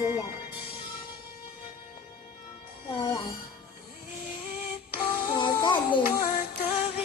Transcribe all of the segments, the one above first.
些人。我这里。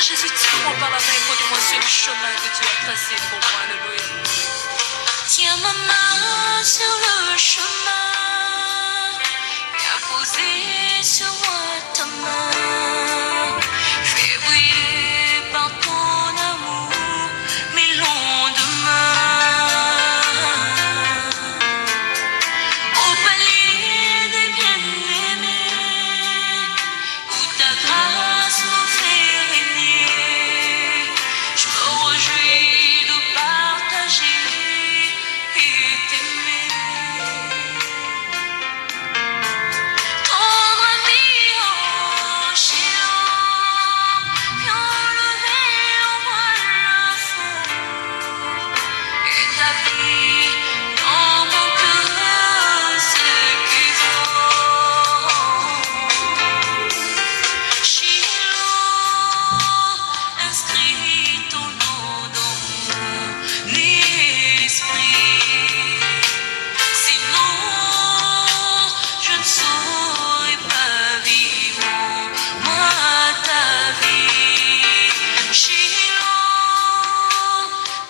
Jésus, tiens-moi par la main et conduis-moi sur le chemin que tu as tracé pour moi. Alléluia. Tiens ma main sur le chemin, viens poser sur moi ta main. Fais briller par ton amour mes lendemains. Au palier des bien-aimés, où ta grâce me fait régner, je me réjouis de partager et t'aimer. Ton ami en Shiloh, qui enlevé en moi le feu, et ta vie dans mon cœur, ce qu'il faut. Shiloh, inscris ton nom dans mon esprit. Sinon, je ne saurais pas vivre moi ta vie. Shiloh,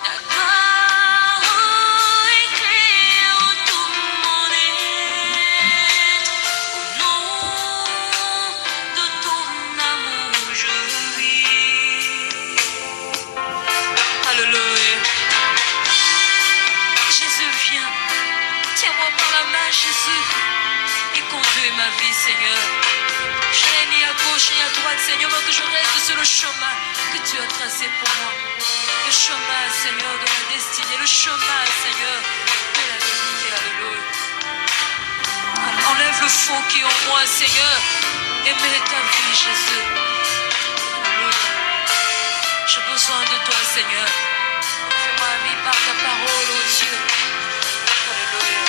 ta gloire éclaire tout mon être. Au nom de ton amour, je vis. Alléluia. Jésus, viens. Tiens-moi par la main, Jésus, et conduis ma vie, Seigneur. Je n'ai ni à gauche ni à droite, Seigneur, mais que je reste sur le chemin que tu as tracé pour moi. Le chemin, Seigneur, de la destinée, le chemin, Seigneur, de la vérité. Alléluia. Enlève le faux qui est en moi, Seigneur, et mets ta vie, Jésus. Alléluia. J'ai besoin de toi, Seigneur. Fais-moi vivre par ta parole, oh Dieu. Alléluia.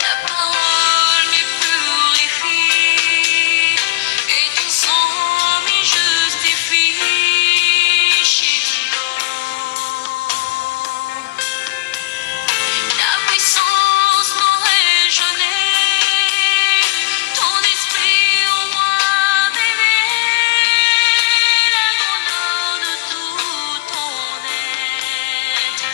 Ta parole me purifie et ton sang me justifie. Shiloh, ta puissance m'aurait jeûné, ton esprit en moi révèle la grandeur de tout ton être.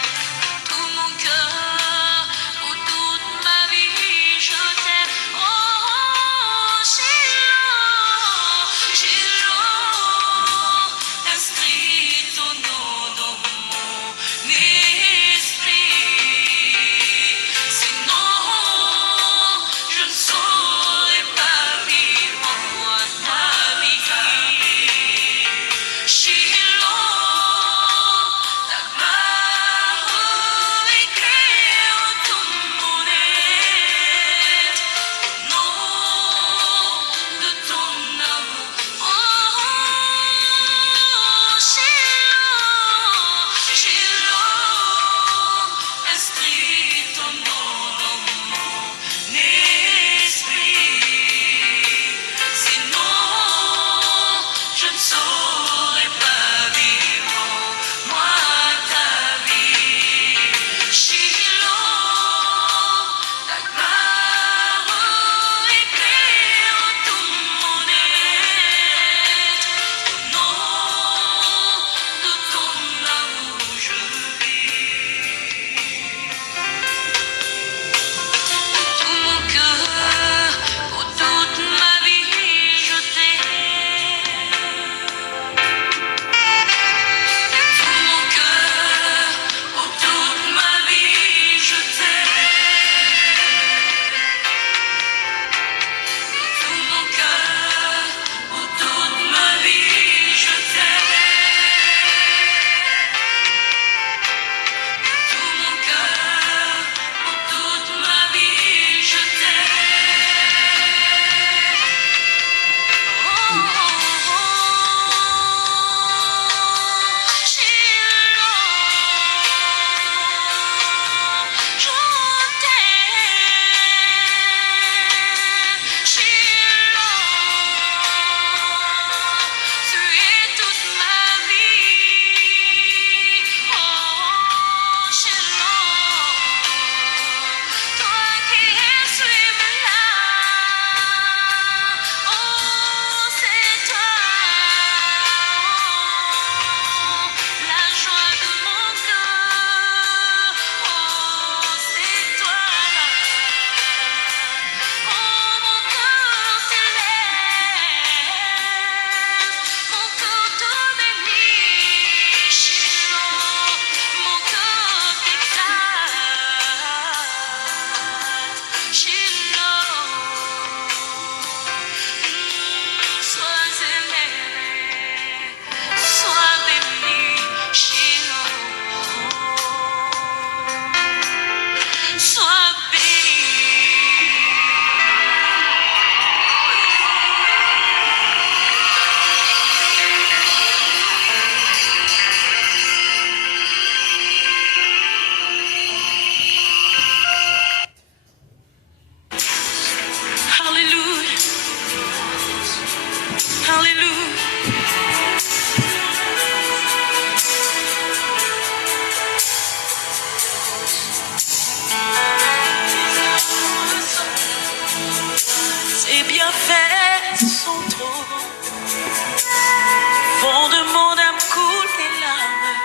bienfaits sont trop bons. Au fond de mon âme coulent des larmes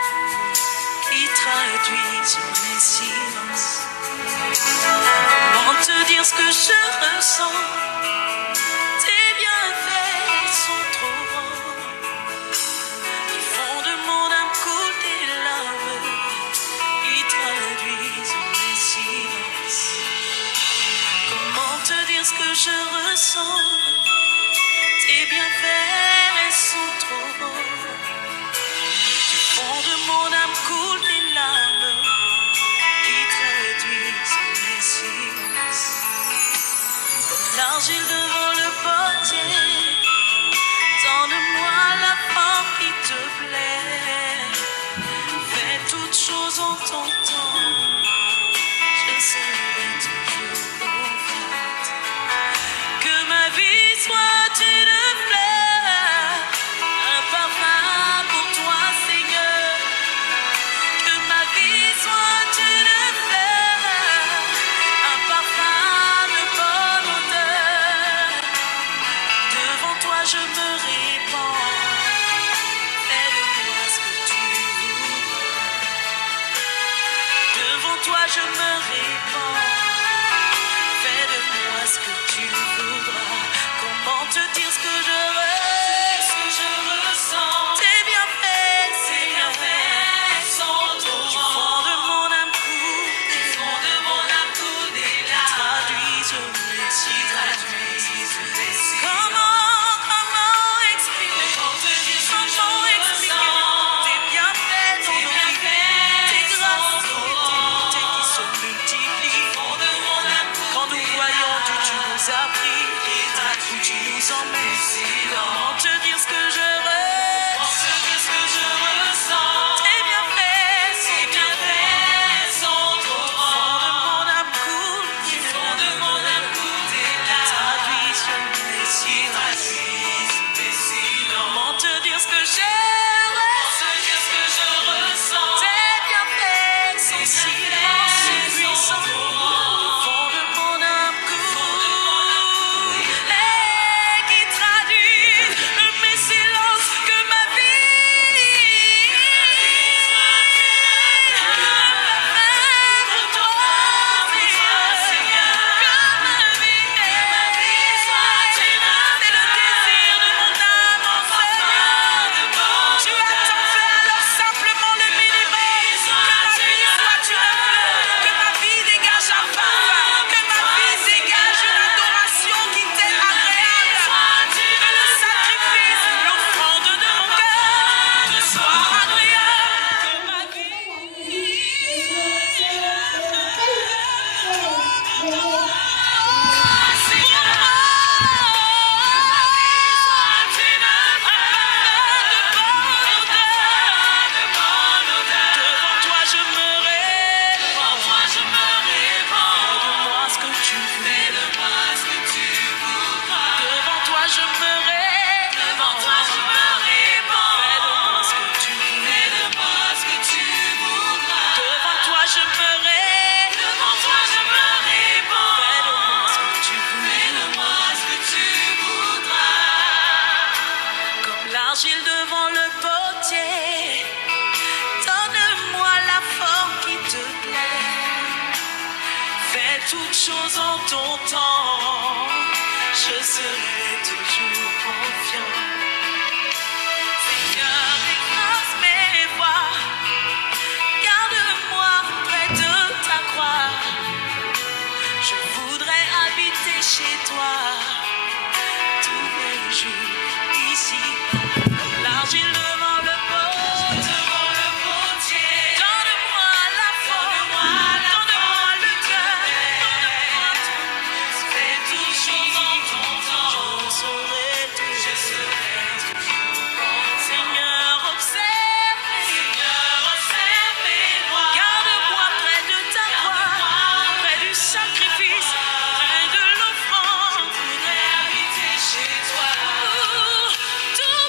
qui traduisent mes silences. Comment te dire ce que je ressens? Tes bienfaits sont trop bons. Au fond de mon âme coulent des larmes qui traduisent mes silences. Comment te dire ce que je ressens? Tes bienfaits sont trop bons. Du fond de mon âme coulent des larmes qui traduisent mes silences. Comme l'argile devant le potier, donne-moi la forme qui te plaît. Fais toutes choses en ton temps, je serai toujours confiante. Que ma vie soit une fleur, un parfum pour toi, Seigneur. Que ma vie soit une fleur, un parfum de bonne odeur. Devant toi je me répands, fais de moi ce que tu voudras. Devant toi je me répands, fais de moi ce que tu voudras. Comment te dire ce que je ressens? Tes bienfaits sont trop bons. Du fond de mon âme coulent des larmes, traduisent mes silences. Comment exprimer? Comment expliquer tes bienfaits dans nos vies, tes grâces, tes bontés qui se multiplient. Quand nous voyons d'où tu nous as pris, où tu nous emmènes, comment te dire ce que je ressens? Tes bienfaits sont trop bons. Du fond de mon âme coulent des larmes, traduisent mes silences. Comment te dire ce que je ressens? Tes bienfaits sont si puissants. Du fond de mon âme coulent et qui traduisent mes silences. Que ma vie pour toi, Seigneur. Que ma vie c'est le désir de mon âme, mon Seigneur. Tu as tant fait, alors simplement le minimum. Que ma vie soit une fleur, que ma vie dégage un parfum, que ma vie dégage une adoration qui t'est agréable. Que le sacrifice, l'offrande de mon cœur te soit agréable. Que ma devant toi je me répands. Fais-de-moi ce que tu veux. Devant toi je me répands. Fais-de-moi ce que tu veux. Devant toi je me répands. Fais-de-moi ce que tu veux. Comme l'argile devant le potier, donne-moi la forme qui te plaît. Fais toutes choses en ton temps, je serai toujours confiant. Seigneur, efface mes voies, garde-moi près de ta croix. Je voudrais habiter chez toi tous les jours ici. Comme l'argile devant le potier, donne-moi la forme, donne-moi le cœur, donne-moi tout. Fais toutes choses en ton temps, je saurai tout. Seigneur, observe mes voies. Garde-moi près de ta croix, près du sacrifice, près de l'offrande. Je voudrais habiter chez toi. Tous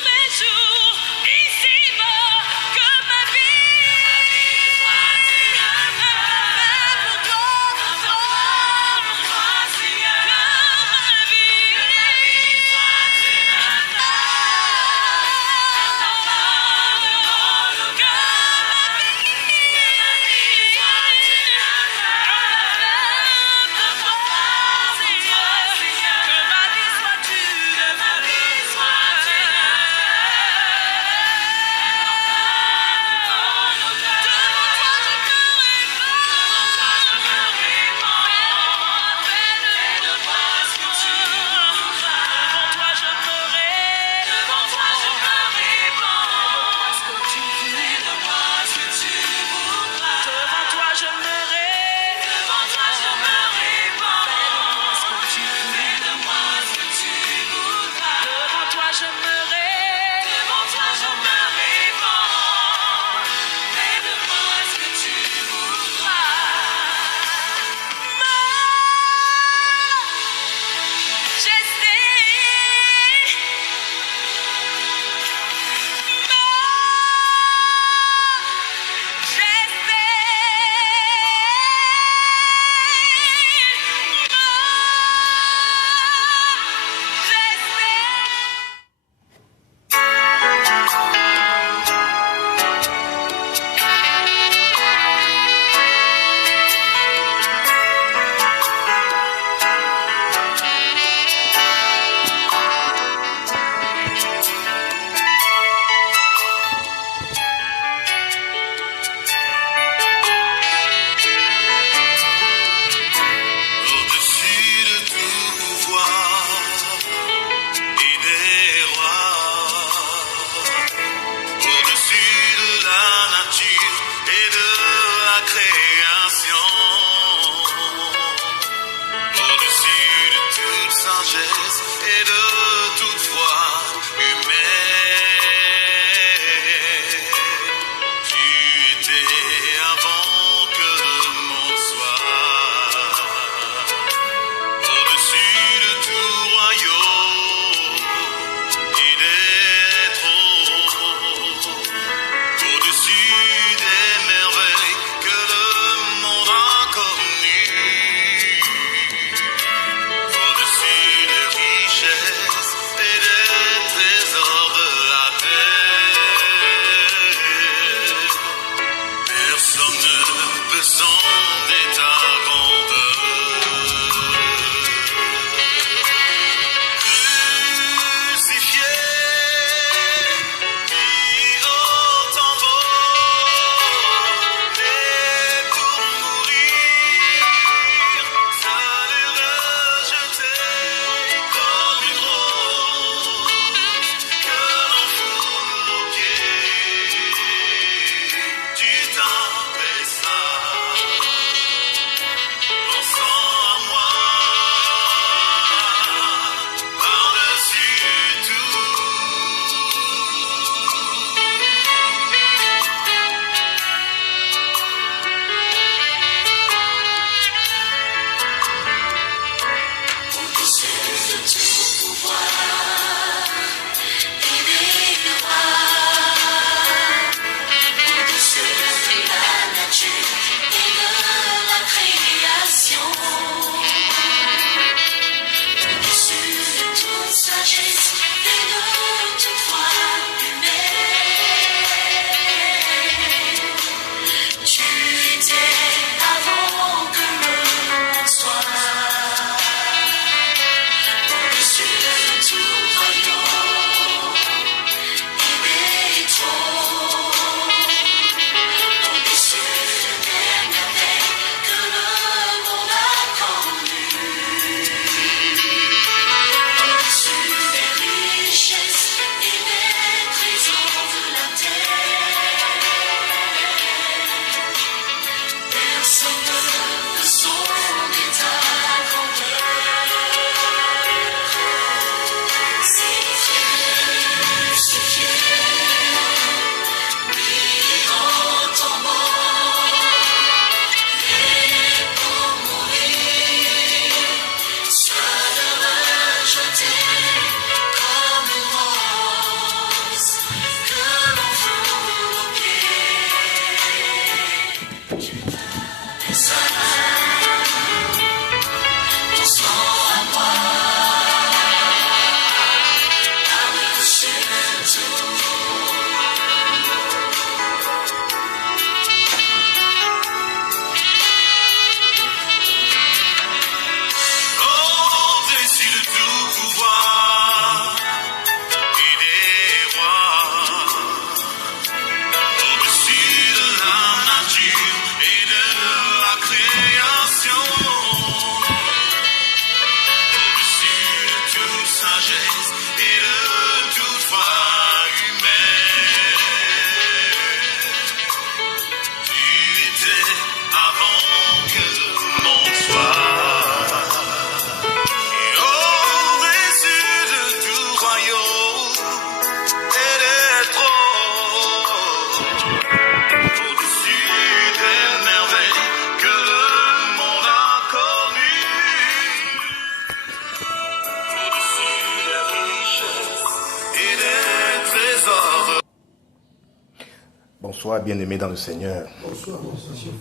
Bonsoir, bien-aimés dans le Seigneur. Bonsoir,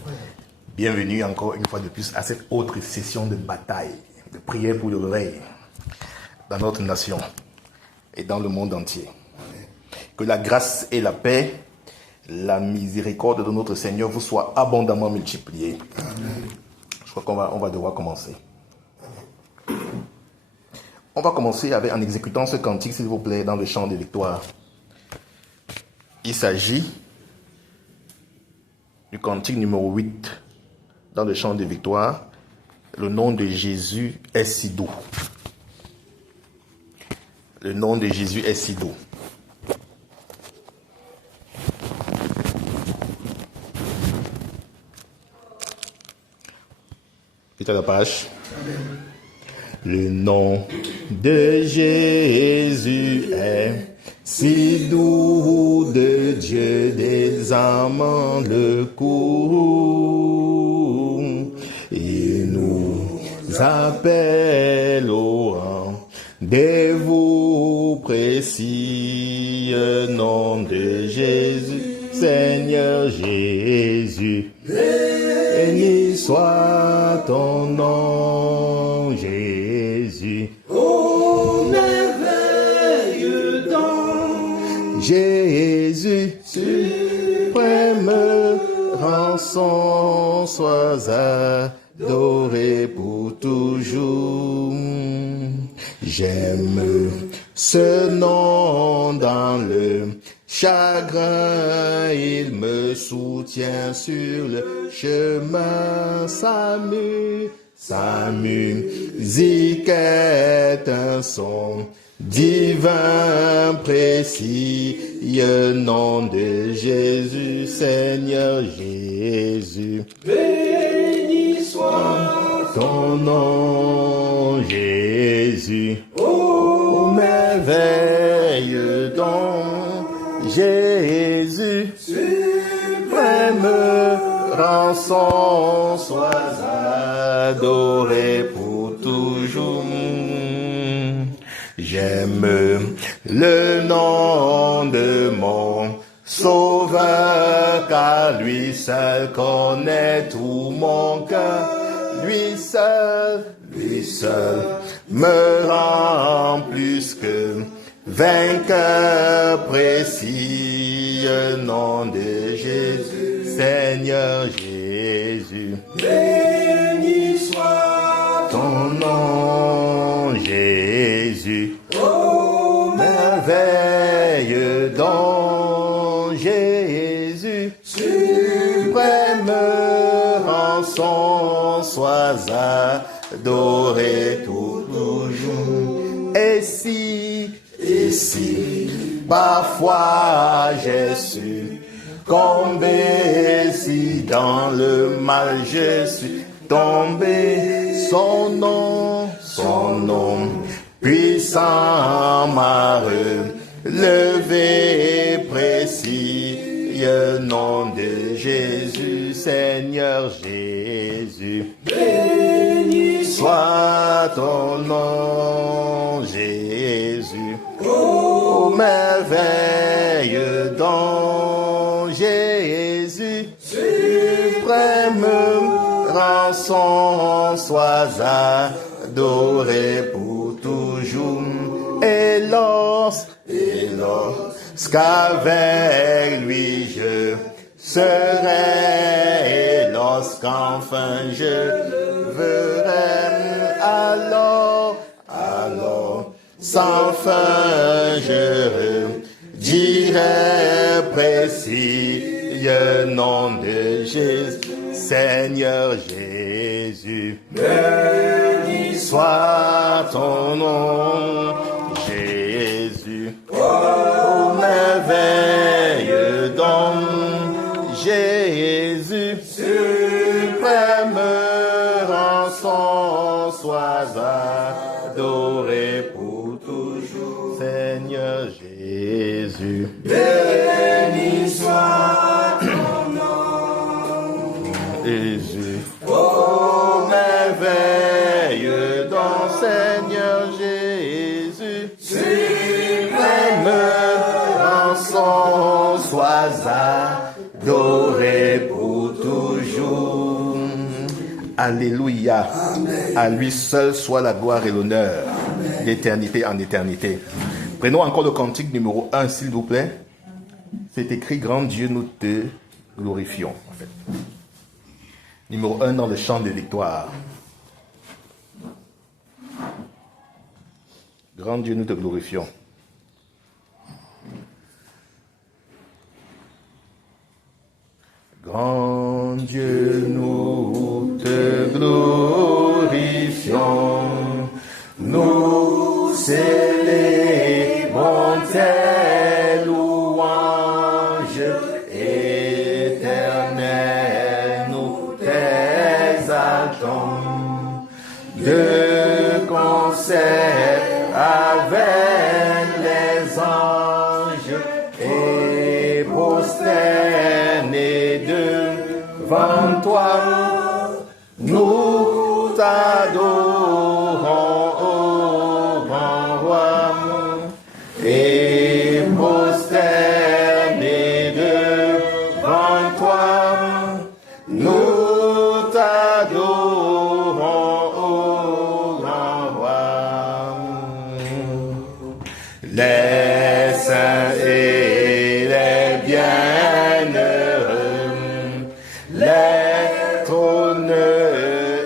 frère. Bienvenue encore une fois de plus à cette autre session de bataille, de prière pour le réveil dans notre nation et dans le monde entier. Que la grâce et la paix, la miséricorde de notre Seigneur vous soient abondamment multipliées. Amen. Je crois qu'on va devoir commencer. On va commencer en exécutant ce cantique, s'il vous plaît, dans le chant de victoire. Il s'agit du cantique numéro 8 dans le chant de victoire. Le nom de Jésus est si doux. Le nom de Jésus est si doux. Peter la page. Le nom de Jésus est si doux, de Dieu des amants le courroux. Il nous appelle au rang des vous précis, nom de Jésus, Seigneur Jésus. Béni soit ton nom, Jésus. Ô merveilleux don, Jésus, suprême rançon, sois adoré pour toujours. J'aime ce nom dans le chagrin, il me soutient sur le chemin. Sa musique est un son divin précis, nom de Jésus, Seigneur Jésus. Béni soit ton nom, Jésus. Ô merveilleux don, Jésus, suprême rançon, sois adoré pour toujours. J'aime le nom de mon Sauveur, car lui seul connaît tout mon cœur. Lui seul me rend plus que vainqueur précis, nom de Jésus, Seigneur Jésus. Béni soit ton nom, Jésus. Ô merveilleux don, Jésus, suprême rançon, sois adoré tout toujours. Et si parfois j'ai su tomber, si dans le mal je suis tombé, son nom puissant m'a relevé précis, nom de Jésus, Seigneur Jésus. Béni soit ton nom, Jésus. Ô merveilleux don, Jésus, suprême rançon, sois adoré pour toujours. Et lorsqu'avec lui je serai, et lorsqu'enfin je verrai, alors sans fin je dirai précis, nom de Jésus, Seigneur Jésus. Béni soit ton nom, Jésus. Ô merveilleux don, Jésus, suprême rançon, sois adoré pour toujours, Seigneur Jésus. Béni soit ton nom, Jésus. Ô merveilleux don, Seigneur Jésus, suprême rançon, sois Alléluia. À lui seul soit la gloire et l'honneur, d'éternité en éternité. Prenons encore le cantique numéro 1, s'il vous plaît. C'est écrit, grand Dieu, nous te glorifions. En fait. Numéro 1 dans le chant de victoire. Grand Dieu, nous te glorifions. Grand Dieu, nous te glorifions. Nous célébrons tes louanges éternelles, nous t'exaltons de concert avec les anges et prosternés devant toi, nous t'adorons, ô grand roi, et prosternés devant toi, nous t'adorons, ô grand roi. Les saints et les bienheureux, les trônes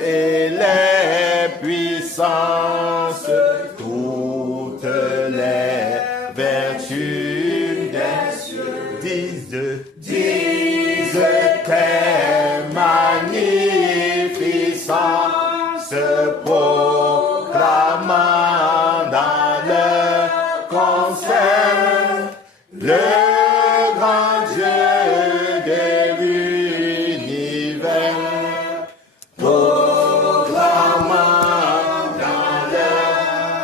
et les puissances, toutes les vertus des cieux disent tes magnificences, proclamant dans leur concert le grand Dieu de l'univers, proclamant dans leur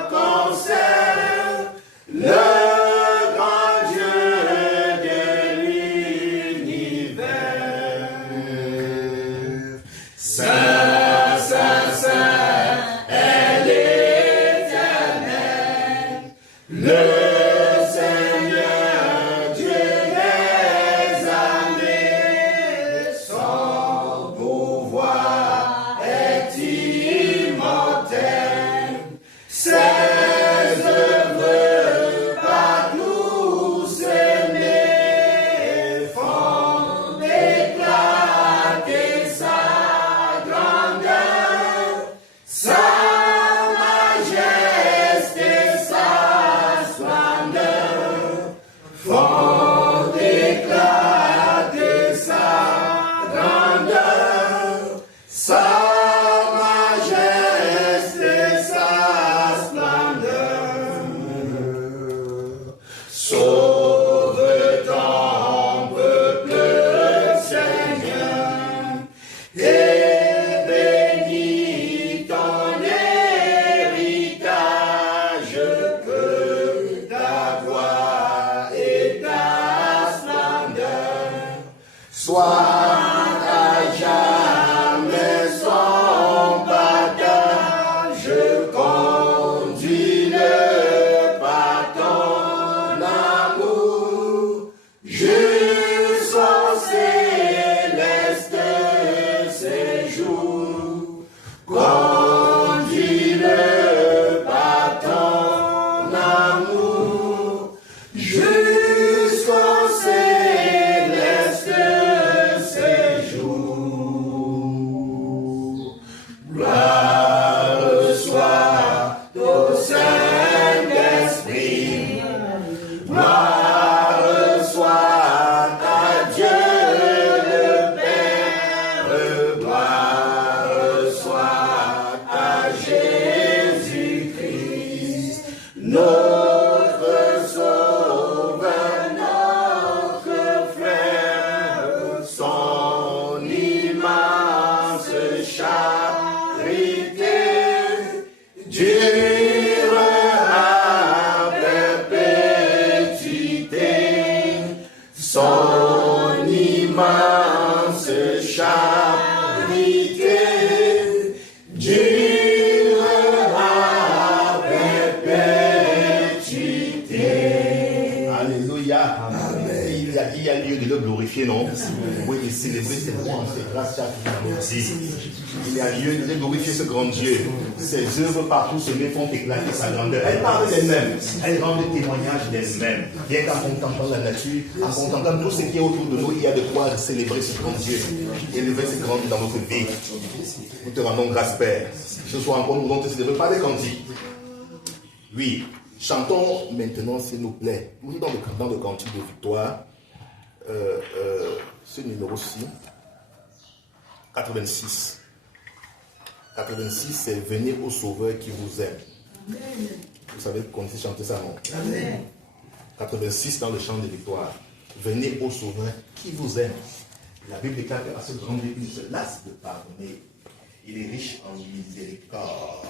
glorifier, non? Oui, de célébrer ses louanges, ses grâces chaque jour. Il y a lieu de glorifier ce grand Dieu. Ses œuvres partout se font éclater sa grandeur. Elle parle d'elle-même. Elle rend des témoignages d'elle-même. Bien qu'en contemplant la nature, en contemplant tout ce qui est autour de nous, il y a de quoi célébrer ce grand Dieu. Élever ce grand Dieu dans notre vie. Nous te rendons grâce, Père. Ce soir encore, nous voulons te célébrer par des cantiques. Oui. Chantons maintenant, s'il nous plaît. Nous sommes dans le cantique de victoire. Ce numéro-ci. 86. 86, c'est venez au Sauveur qui vous aime. Amen. Vous savez qu'on sait chanter ça, non? Amen. 86 dans le chant de victoire. Venez au Sauveur qui vous aime. La Bible déclare qu'à ce grand Dieu, il ne se lasse de pardonner. Il est riche en miséricorde,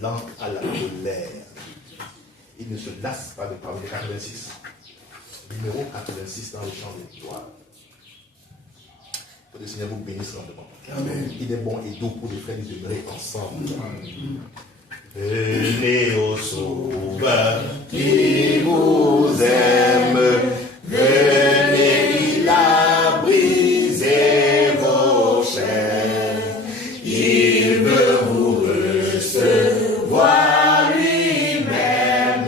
lent à la colère. Il ne se lasse pas de pardonner. 86. Numéro 86 dans le chant de victoire. Que le Seigneur vous bénisse grandement. Amen. Il est bon et doux pour les frères de demeurer ensemble. Venez au Sauveur qui vous aime. Venez, il a brisé vos chaînes. Il veut vous recevoir lui-même.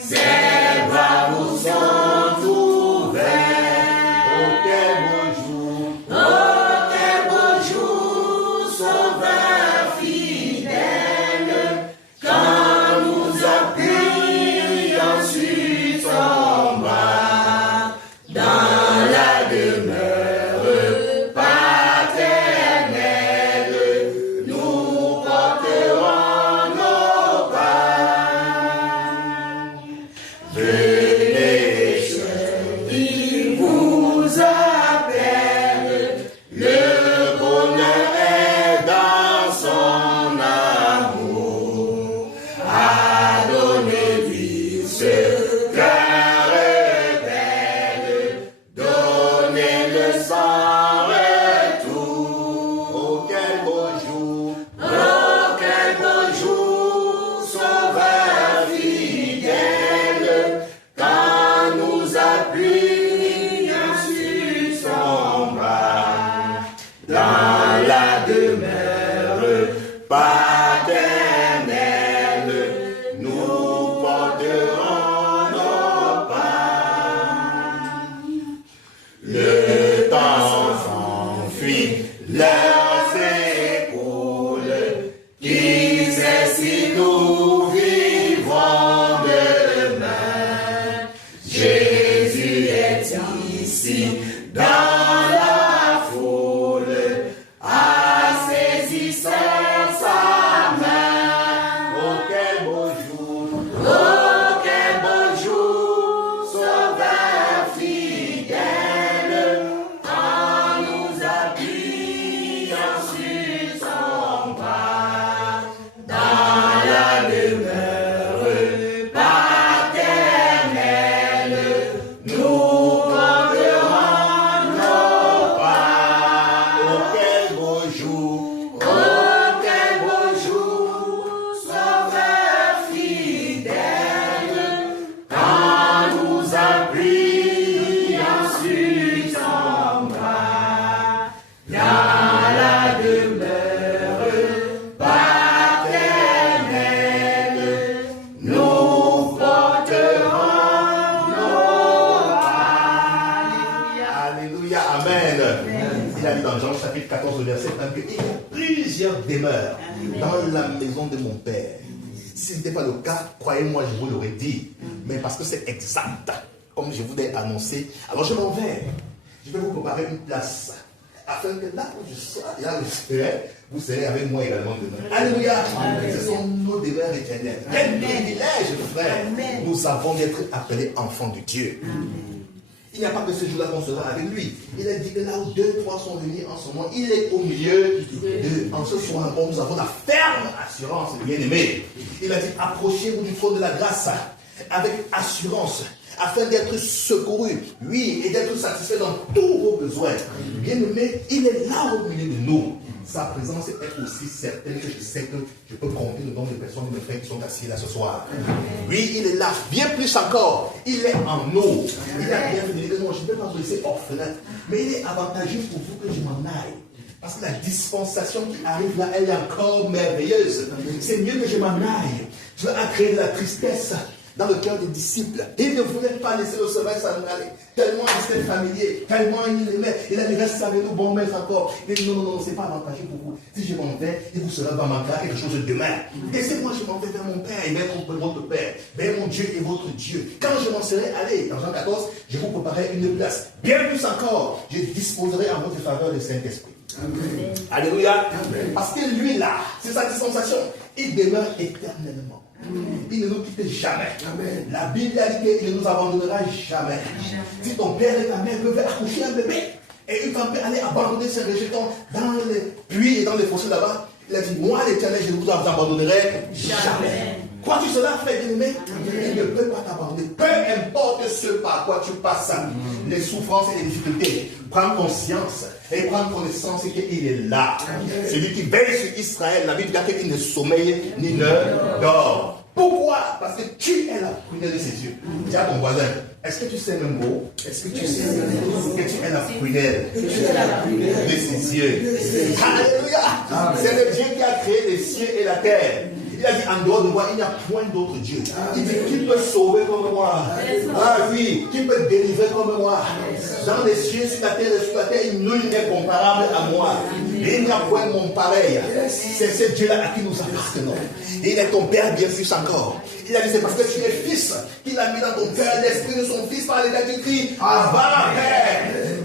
Ses bras vous sont ouverts. Oh, quel beau jour! Oh, quel beau jour, Sauveur fidèle, quand nous appuyons sur son bras, dans la demeure paternelle, nous porterons nos pas. Venez, il vous appelle, le bonheur est dans son amour. Donnez-lui ce cœur rebelle, donnez-le sans retour. Oh, quel beau jour! Oh, quel beau jour, Sauveur fidèle, quand nous appuyons sur son bras, dans la demeure paternelle, nous porterons nos pas. Le temps s'enfuit, l'heure s'écoule. Qui sait si nous vivrons demain? Jésus est ici dans la foule, saisissant sa main. Oh, quel beau jour! Oh, quel beau jour, Sauveur fidèle, quand nous appuyons sur son bras, dans la demeure paternelle, nous porterons nos pas. Oh, quel beau jour! Oh, quel beau jour, Sauveur fidèle, quand nous appuyons sur son bras, dans la demeure paternelle, nous porterons nos pas. Alléluia, amen. Il a dit dans Jean chapitre 14, verset 1 qu'il y a plusieurs demeures dans la maison de mon Père. Si ce n'était pas le cas, croyez-moi, je vous l'aurais dit. Mais parce que c'est exact, comme je vous l'ai annoncé, alors je m'en vais. Je vais vous préparer une place, afin que là où je serai, là où je serai, vous serez avec moi également demain. Alléluia. Ce sont nos demeures éternelles. Quel privilège, frère. Nous avons d'être appelés enfants de Dieu. Il n'y a pas que ce jour-là qu'on sera avec lui. Il a dit que là où 2, 3 sont venus en ce moment, il est au milieu d'eux. En ce soir encore, nous avons la ferme assurance, bien-aimé. Il a dit, approchez-vous du trône de la grâce avec assurance, afin d'être secouru, oui, et d'être satisfait dans tous vos besoins. Bien-aimé, il est là au milieu de nous. sa présence est aussi certaine que je sais que je peux compter le nombre de personnes de mes frères qui sont assis là ce soir. Oui, il est là, bien plus encore. Il est en nous. Il a bien dit, non, je ne peux pas vous laisser orphelin. Mais il est avantageux pour vous que je m'en aille. Parce que la dispensation qui arrive là, elle est encore merveilleuse. C'est mieux que je m'en aille. Dieu a créé de la tristesse dans le cœur des disciples. Il ne voulait pas laisser le sauveur s'en aller. Tellement il était familier, tellement il l'aimait. Il a dit, reste avec nous, bon maître encore. Il dit, non, non, non, c'est pas avantageux pour vous. Si je m'en vais, et vous serez dans ma grâce quelque chose de demain. Laissez-moi, je m'en vais vers mon Père et vers votre Père, vers mon Dieu et votre Dieu. Quand je m'en serai allé, dans Jean 14, je vous préparerai une place. Bien plus encore, je disposerai en votre faveur le Saint-Esprit. Amen. Alléluia. Amen. Parce que lui là, c'est sa dispensation. Il demeure éternellement. Il ne nous quitte jamais. Amen. La Bible a dit qu'il ne nous abandonnera jamais. Si ton père et ta mère peuvent accoucher un bébé et une femme peut aller abandonner ses rejetons dans les puits et dans les fossés là-bas, il a dit, moi l'Éternel, je ne vous abandonnerai jamais. Quoi tu seras fait, bien-aimé, il ne peut pas t'abandonner. Peu importe ce par quoi tu passes, les souffrances et les difficultés, prends conscience et prends connaissance qu'il est là. C'est lui qui veille sur Israël. La Bible dit qu'il ne sommeille ni ne dort. Pourquoi? Parce que tu es la prunelle de ses yeux. Dis à ton voisin, est-ce que tu sais le mot? Est-ce que tu sais que tu es la prunelle de ses yeux? Alléluia! C'est le Dieu qui a créé les cieux et la terre. Il a dit, en dehors de moi, il n'y a point d'autre Dieu. Il dit, qui peut sauver comme moi? Ah oui, qui peut délivrer comme moi? Dans les cieux, sur la terre et sur la terre, nul n'est comparable à moi. Et il n'y a point mon pareil. C'est ce Dieu-là à qui nous appartenons. Et il est ton Père bien plus encore. Il a dit, c'est parce que tu es fils qu'il a mis dans ton cœur l'esprit de son fils par les qui crie, Abba, Père.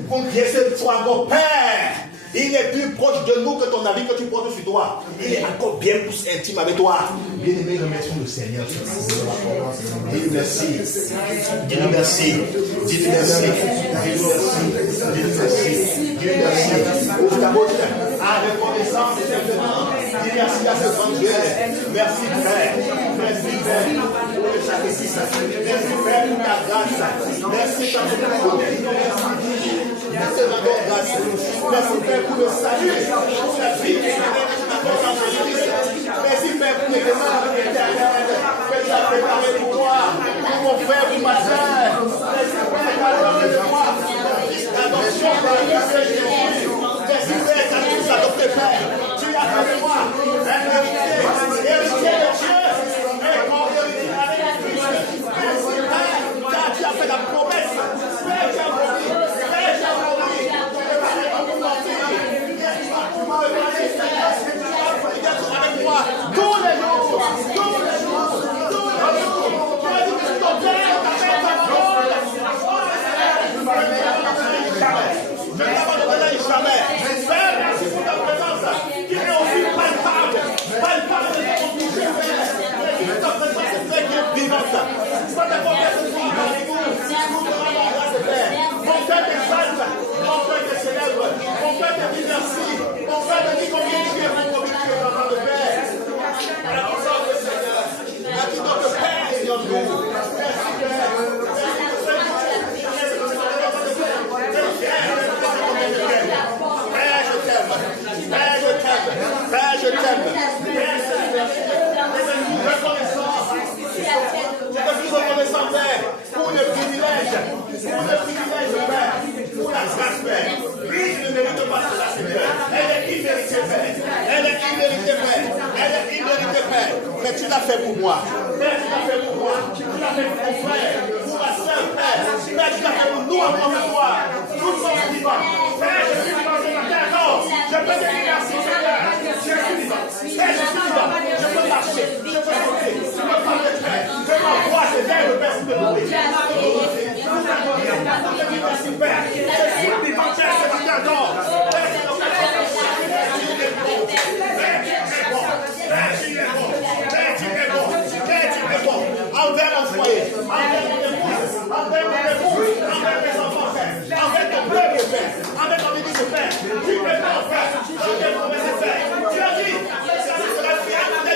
Qu'on crie cette fois encore, Père. Il est plus proche de nous que ton avis que tu portes sur toi. Il est encore bien plus intime avec toi. Bien-aimé, remercions le Seigneur. Dis-lui merci. Dis-lui merci. Dis-lui merci. Dis-lui merci. Dis-lui merci. Dis-lui merci. Ouvre ta bouche. À reconnaissance simplement. Dis merci à ce grand Dieu. Merci Père. Merci Père pour le sacrifice. Merci Père pour ta grâce. Merci Père pour ta grâce. Merci Merci Père pour le salut, pour la vie, merci Père pour les demandes éternelles que tu as préparées pour moi, pour mon frère du matin. Merci Père pour la de moi, l'adoption par la grâce de Jésus. Merci Père, tu as tous adopté Père. Tu as fait de moi un héritier de Dieu et mon héritier avec Christ. Merci Père, car tu as fait la promesse. Père, tu as promis. Avec moi tous les jours, tous les jours, tous les jours. Tu as dit que c'est ton Père, ta mère, ta parole. Je ne t'abandonnerai jamais. Père, merci pour ta présence qui est aussi palpable. Palpable de ton toucher, Père. Merci pour ta présence, Père, qui est vivante. Sois d'accord que ce soir avec nous. Nous te rendons grâce, Père. Mon cœur t'exalte, mon cœur te célèbre, mon cœur te dit merci, mon cœur te dit combien tu es bon, combien tu es grand de Père. À la puissance du Seigneur, à qui notre Père est dans nous. Merci Père. Père, je t'aime. Père, je t'aime. Père, je t'aime. Père, je suis reconnaissant. Je suis reconnaissant, Père, pour le privilège. Pour le privilège, Père. Pour la grâce, Père. Oui, je ne mérite pas cela, Seigneur. Elle est imméritée, Père. Elle est imméritée, Père. Elle est imméritée, Père. Mais tu l'as fait pour moi. Père, tu l'as fait pour moi. Tu l'as fait pour ton frère, pour ma soeur, Père. Père, tu l'as fait pour nous, encore une fois. Nous sommes vivants. Père, je suis vivant ce matin. Non, je peux te dire merci, Seigneur. Je suis vivant. Père, je suis vivant. Je peux marcher. Je peux sauter. Je peux parler, Père. Je m'envoie ces verbes, Père, pour te louer. Merci, Père. Je suis vivant, Père, ce matin. Non, Père, c'est l'occasion de envers mon foyer, envers mon épouse, envers mon époux, envers mes enfants, Père, envers ton peuple, Père, envers ton église, Père. Tu peux pas, Père, tu as promessé, Père. Tu as dit, ça sera fiable.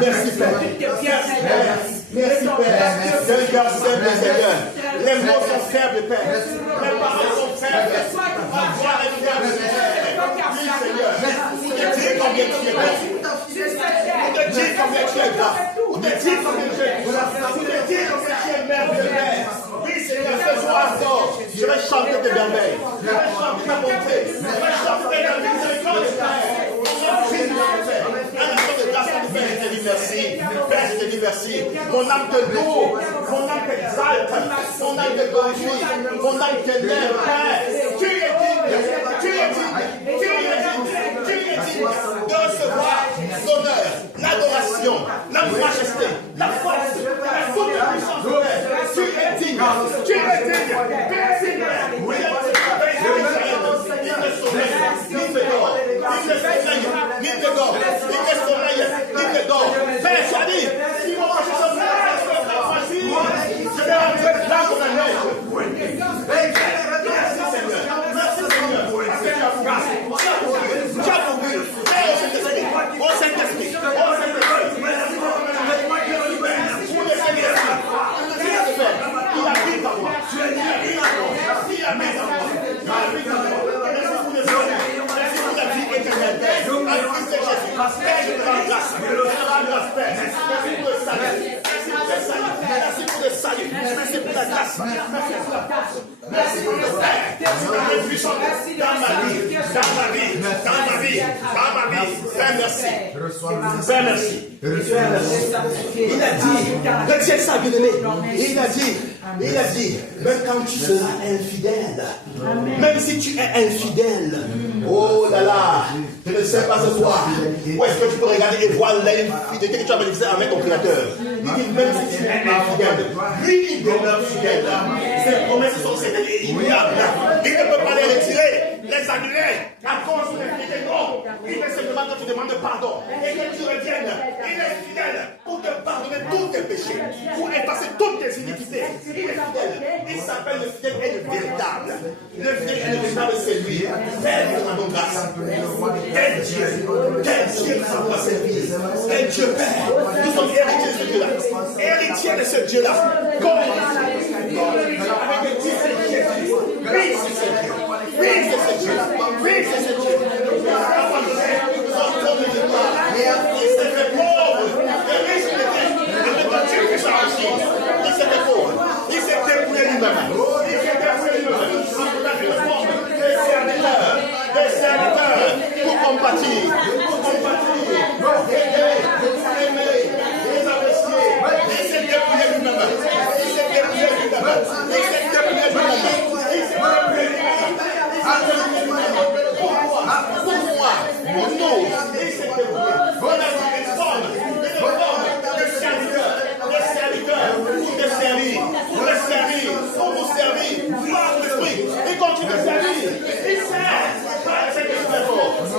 Merci, Père. Merci, Père. Seigneur, Seigneur. Les mots sont faibles, Père. Les paroles sont faibles. Ma voix est faible, Père. Oui, Seigneur. Pour te dire combien tu es bon. Pour te dire combien tu es grand. Pour te dire combien tu es puissant. Pour te dire combien tu es merveilleux, Père. Oui, Seigneur, ce soir encore, je vais chanter tes merveilles. Je vais chanter ta bonté. Je vais chanter ta miséricorde, Père. Je te dis merci. Père, je te dis merci. Mon âme te loue, mon âme t'exalte, mon âme te glorifie, mon âme t'élève, Père. Tu es digne, tu es digne, tu es digne, tu es digne de recevoir l'honneur, l'adoration, la majesté, la force, la toute puissance, Père. Tu es digne, tu es digne, Père, Seigneur. Oui, il te sommeille, il te dort, il te sommeille, il te dort, il te sommeille, il te dort. Père, tu as dit, si mon marché se fait, je vais rentrer là comme la neige. Merci Seigneur, merci Seigneur, parce que tu as grâce, tu as compris. Père, au Saint-Esprit, au Saint-Esprit, pour le Seigneur, il habite en moi, il habite en moi, il habite en moi, il habite en moi. Merci pour la vie éternelle, Père. Christ de Jésus, Père, je te rends grâce, je te rends grâce, Père. Merci pour le salut, merci pour le salut, merci pour la grâce, merci pour la force, merci pour le Père, merci pour le puissant dans ma vie, dans ma vie, dans ma vie, dans ma vie. Père, merci. Père, merci. Père, merci. Il a dit, retiens ça, bien-aimé. Il a dit, même quand tu seras infidèle, même si tu es infidèle, oh là là, je ne sais pas ce soir, où est-ce que tu peux regarder et voir l'infidélité que tu as manifestée avec ton Créateur. Il dit, même si tu es infidèle, lui, il demeure fidèle. Ses promesses sont certaines et immuables. Il ne peut pas les retirer, les annuler à cause de l'infidélité. Non, il est simplement quand tu demandes pardon et que tu reviennes. Il est fidèle pour te pardonner tous tes péchés, pour effacer toutes tes iniquités. Il est fidèle. Il s'appelle le fidèle et le véritable. Le fidèle et le véritable, c'est lui. Père, nous demandons grâce. Quel Dieu nous envoie servir. Quel Dieu Père. Nous sommes héritiers de ce Dieu-là. Héritiers de ce Dieu-là. Comme avec le Dieu de Jésus. Oui, c'est ce Dieu. Oui, c'est ce Dieu. Oui, c'est ce Dieu. Nous avons donné de gloire. Il s'est fait pauvre. Le riche était avec un Dieu qui s'enrichit. Il s'est fait pauvre. Il s'est dépouillé lui-même. Il s'est dépouillé lui-même. Il a fait le forme des serviteurs pour compatir, pour aider, pour aimer, les apprécier. Il s'est dépouillé lui-même. Il s'est dépouillé lui-même. Il s'est dépouillé lui-même. Il s'est dépouillé lui-même. Pour moi, pour nous, il s'est dépouillé. On a vu une forme de serviteur pour te servir, pour vous servir, par l'esprit. Il continue de servir. Il sert par le Saint-Esprit.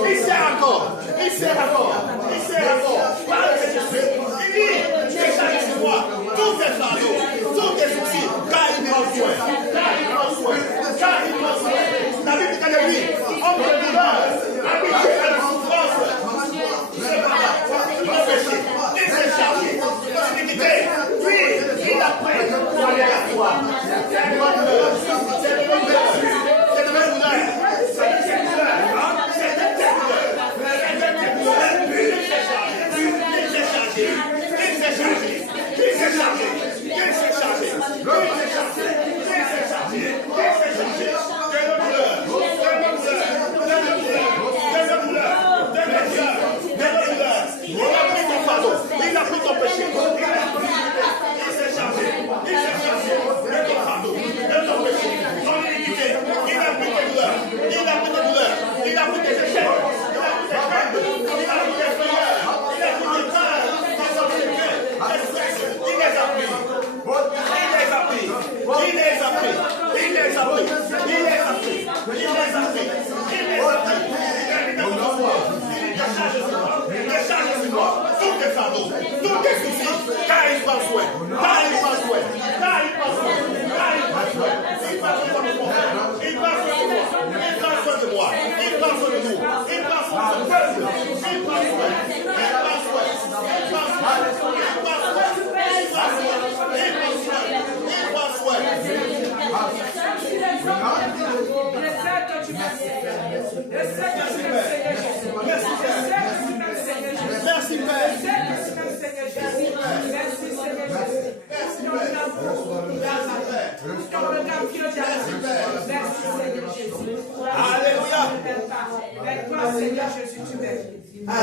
Il sert encore. Il sert encore. Il sert encore par le Saint-Esprit. Il dit, déchargez sur moi tous tes fardeaux, tous tes soucis, car il prend soin. Car il prend soin. Car il prend soin. La Bible dit de lui, homme de douleur, habitué à la souffrance. Il s'est chargé de l'iniquité. Puis, il a pris pour aller à toi. C'est une bonne douleur. C'est une bonne douleur. C'est une bonne douleur. C'est une bonne douleur. C'est une bonne douleur. Il s'est chargé. Il s'est chargé. Il s'est chargé. Il s'est chargé. Il s'est chargé. Il s'est chargé. Il s'est chargé. Il s'est chargé. C'est une bonne douleur. C'est une bonne douleur. C'est une bonne douleur. C'est une bonne douleur. C'est une bonne douleur. C'est une bonne douleur. Il a pris ton fardeau. Il a pris ton péché. Il s'est chargé. Il s'est chargé de ton fardeau, de ton péché, ton iniquité. Il a pris tes douleurs. Il a pris tes douleurs. Il a pris tes échecs. Il a pris tes craintes. Il a pris tes frayeurs. Il a pris tes craintes, tes obscurités, tes stress. Il les a pris. Il les a pris. Il les a pris. Il les a pris. Il les a pris. Il les a pris. Il les a pris. Il a mis dans ton foi. Il décharge sur moi. Il décharge sur moi. Tous tes fardeaux, tous tes soucis, car il prend soin. Car il prend soin. Car il prend soin. Car il prend soin. Il prend soin de moi. Il prend soin de moi. Il prend soin de moi. Il prend soin de nous. Il prend soin de ce peuple. Il prend soin. Il prend soin. Il prend soin.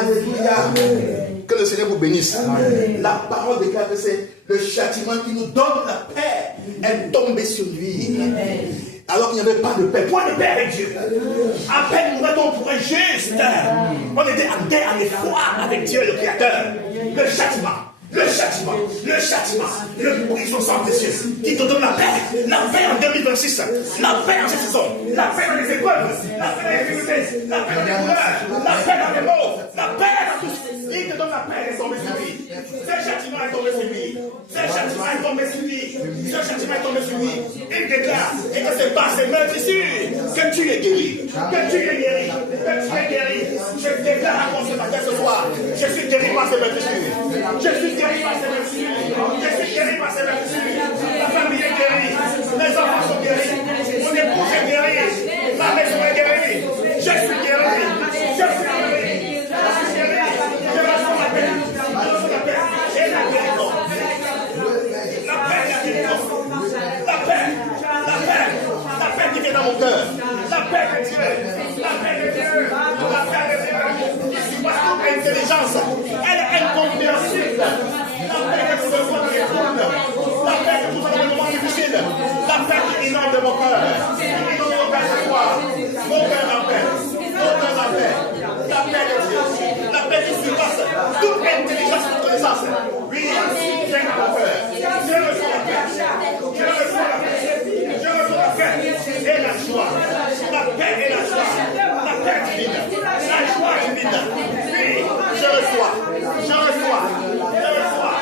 Alléluia. Que le Seigneur vous bénisse. La parole déclare que c'est le châtiment qui nous donne la paix est tombé sur lui. Alors qu'il n'y avait pas de paix. Point de paix avec Dieu. À peine mourait-on pour un juste. On était en guerre, en effroi avec Dieu, le Créateur. Le châtiment. Le châtiment, le prix son sang précieux, qui te donne la paix en 2026, la paix en cette saison, la paix dans les épreuves, la paix dans les difficultés, la paix dans les douleurs, la paix dans les mots, la paix dans tout. Il te donne la paix et tombé sur lui. Ce châtiment est tombé sur lui. Ce châtiment est tombé sur lui. Ce châtiment est tombé sur lui. Il déclare, et que c'est par ses mains ici que tu es guéri. Que tu es guéri. Que tu es guéri. Je déclare à mon ce matin ce soir, je suis guéri par ses mains ici. Je suis guéri par ses mains ici. Je suis guéri par ses mains ici. La famille est guérie. Les enfants sont guéris. Mon épouse est guérie. Ma maison est guérie. Je suis guéri. Je suis guéri. Dans mon cœur, la paix de Dieu, la paix de Dieu, la paix de Dieu, qui surpasse toute intelligence, elle est incompréhensible. La paix que nous recevons dans les troubles, la paix que nous avons dans les moments difficiles, la paix qui inonde mon cœur, qui inonde mon cœur ce soir. Mon cœur la paix, la paix de Dieu, la paix qui surpasse toute intelligence et connaissance. Oui, viens dans mon cœur, je reçois la paix, je reçois la paix. La paix et la joie. La paix et la joie. La paix divine. La joie divine. Oui, je reçois. Je reçois. Je reçois.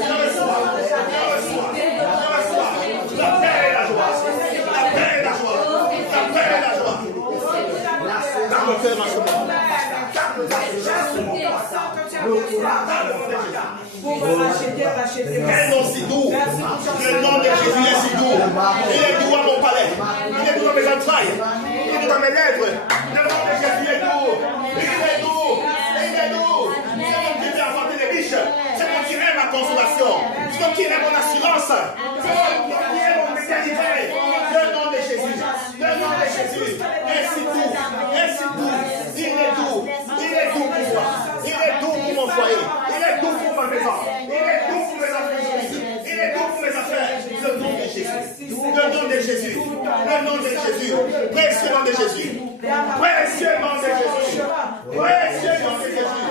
Je reçois. Je reçois. Je reçois. La paix et la joie. La paix et la joie. La paix et la joie. Dans le cœur en ce moment. Quel nom si doux. Le nom de Jésus est si doux. Il est doux à mon palais. Il est doux dans mes entrailles. Il est doux dans mes lèvres. Le nom de Jésus est doux. Il est doux. Il est doux. C'est mon Dieu qui a inventé les riches. C'est mon Dieu qui est ma consolation. C'est mon Dieu qui est mon assurance. C'est mon Dieu qui est mon éternité. Le nom de Jésus. Le nom de Jésus est si doux. Est si doux. Il est doux. Il est doux pour moi. Il est doux pour mon foyer. Il est doux pour ma maison. Il est doux pour mes affaires. Il est doux pour mes affaires. Le nom de Jésus. Le nom de Jésus. Le nom de Jésus. Précieux nom de Jésus. Précieux nom de Jésus. Précieux nom de Jésus.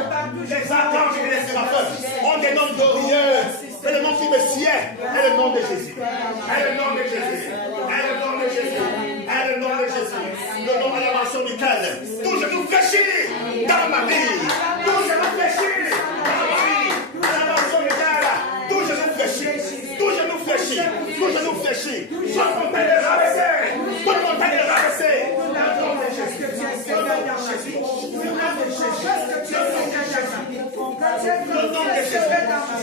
Les archanges et les séraphins ont des noms glorieux. C'est le nom qui me sied. Et le nom de Jésus. Et le nom de Jésus. Et le nom de Jésus. Et le nom de Jésus. Le nom de la mention Michael. Tout genou fléchit dans ma vie. Tout genou fléchit dans ma vie. À la mention Michael. Tout genou fléchit. Tout genou fléchit. Tout genou fléchit. Toute montagne est rabaissée. Toute montagne est rabaissée. Le nom de Jésus. Le nom de Jésus. Le nom de Jésus. Le nom de Jésus.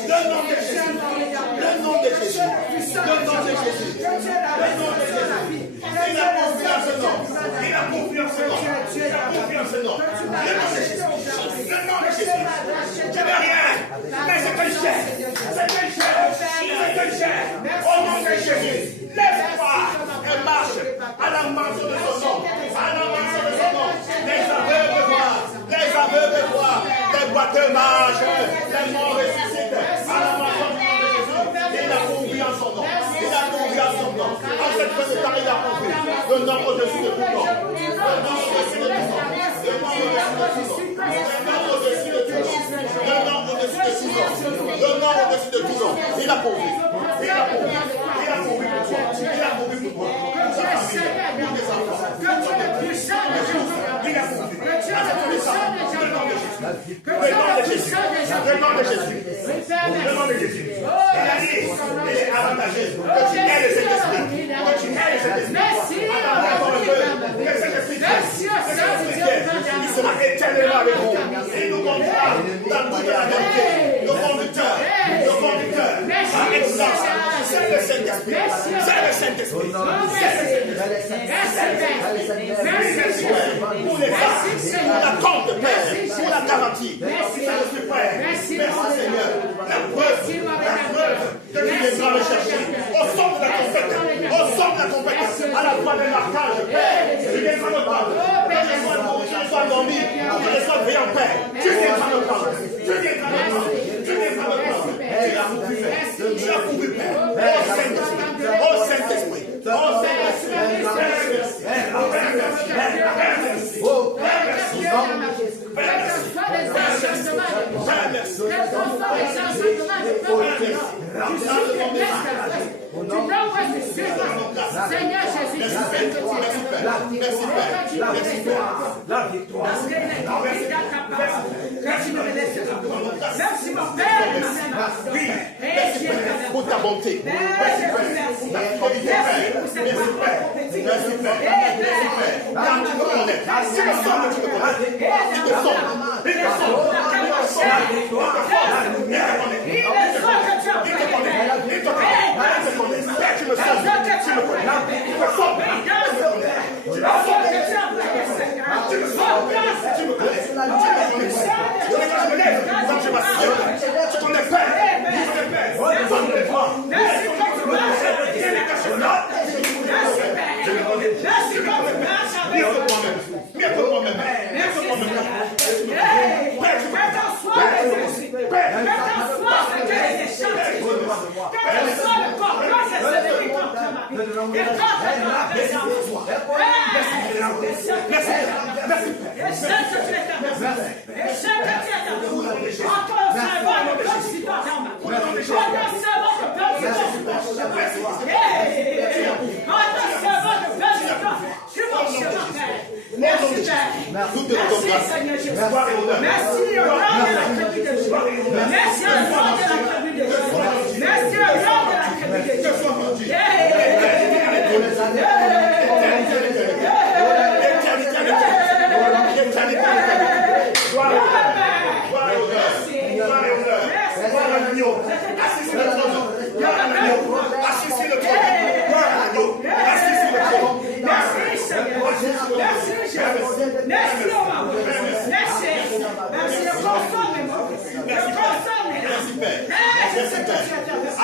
Le nom de Jésus. Le nom de Jésus. Le nom de Jésus. Le nom de Jésus. Il a confiance en nom. Il a confiance en nom. Il a confiance en nom. Le nom de Jésus. Le nom de Jésus. Je n'ai rien. Mais c'est que j'ai. C'est que j'ai. C'est que j'ai. Au nom de Jésus. Lève-toi et marche à la mention de son nom. À la mention de son nom. Les aveugles voient. Les aveugles voient. Les boiteux marchent. Les morts ressuscitent. À la mention du nom de Jésus. Il a confiance en son nom. Il a confiance en son nom. En cette fin de temps, il a confiance. Le nom au-dessus de tout nom. Le nom au-dessus de tout nom. Le nom au-dessus de tout nom. Le nom au-dessus de tout nom. Le nom au-dessus de tout nom. Il a pourvu. Il a pourvu. Il a pourvu pour toi. Il a pourvu pour toi. Pour ta famille. Pour tes enfants. Pour tes puissants. Il a pourvu. À cette connaissance. Le nom de Jésus. Le nom de Jésus. Le nom de Jésus. Le nom de Jésus. Il a dit, il est avantageux que tu aies le Saint-Esprit. Que tu aies le Saint-Esprit. Attends un peu. Que Saint-Esprit il sera éternellement avec vous. Et nous conduira dans toute la vérité. Le conducteur. Le conducteur. Par excellence. C'est le Saint-Esprit. C'est le Saint-Esprit. C'est le Saint-Esprit. Pour les femmes. Pour la compte de paix. Pour la garantie. C'est le suprême. Merci Seigneur. La preuve que tu viendras me chercher. Au son de la trompette. Au son de la trompette. À la voix de l'archange. Tu viendras me prendre. Que je sois reçois dormir, tu reçois veiller en paix. Tu viendras me prendre. Tu viendras me prendre. Tu viendras me prendre. Tu as couru paix. Tu as couru paix. Oh Saint-Esprit. Oh Saint-Esprit. Oh Saint-Esprit. Oh Seigneur Jésus, la victoire. Merci mon Père. Merci pour ta bonté. Merci pour ta fidélité. Merci Père. Car tu me connais. Tu me sens. Tu me sens.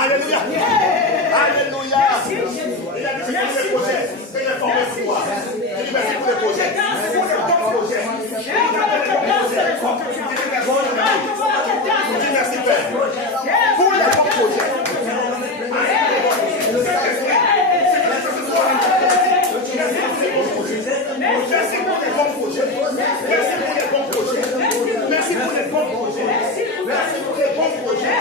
Alléluia. Alléluia. Il a dit que les projets, que les formés pour toi. Il dit merci pour les projets. Pour les bons projets. Il dit merci Père. Pour les bons projets. Merci pour les bons projets. Merci pour les bons projets. Merci pour les bons projets. Merci pour les bons projets.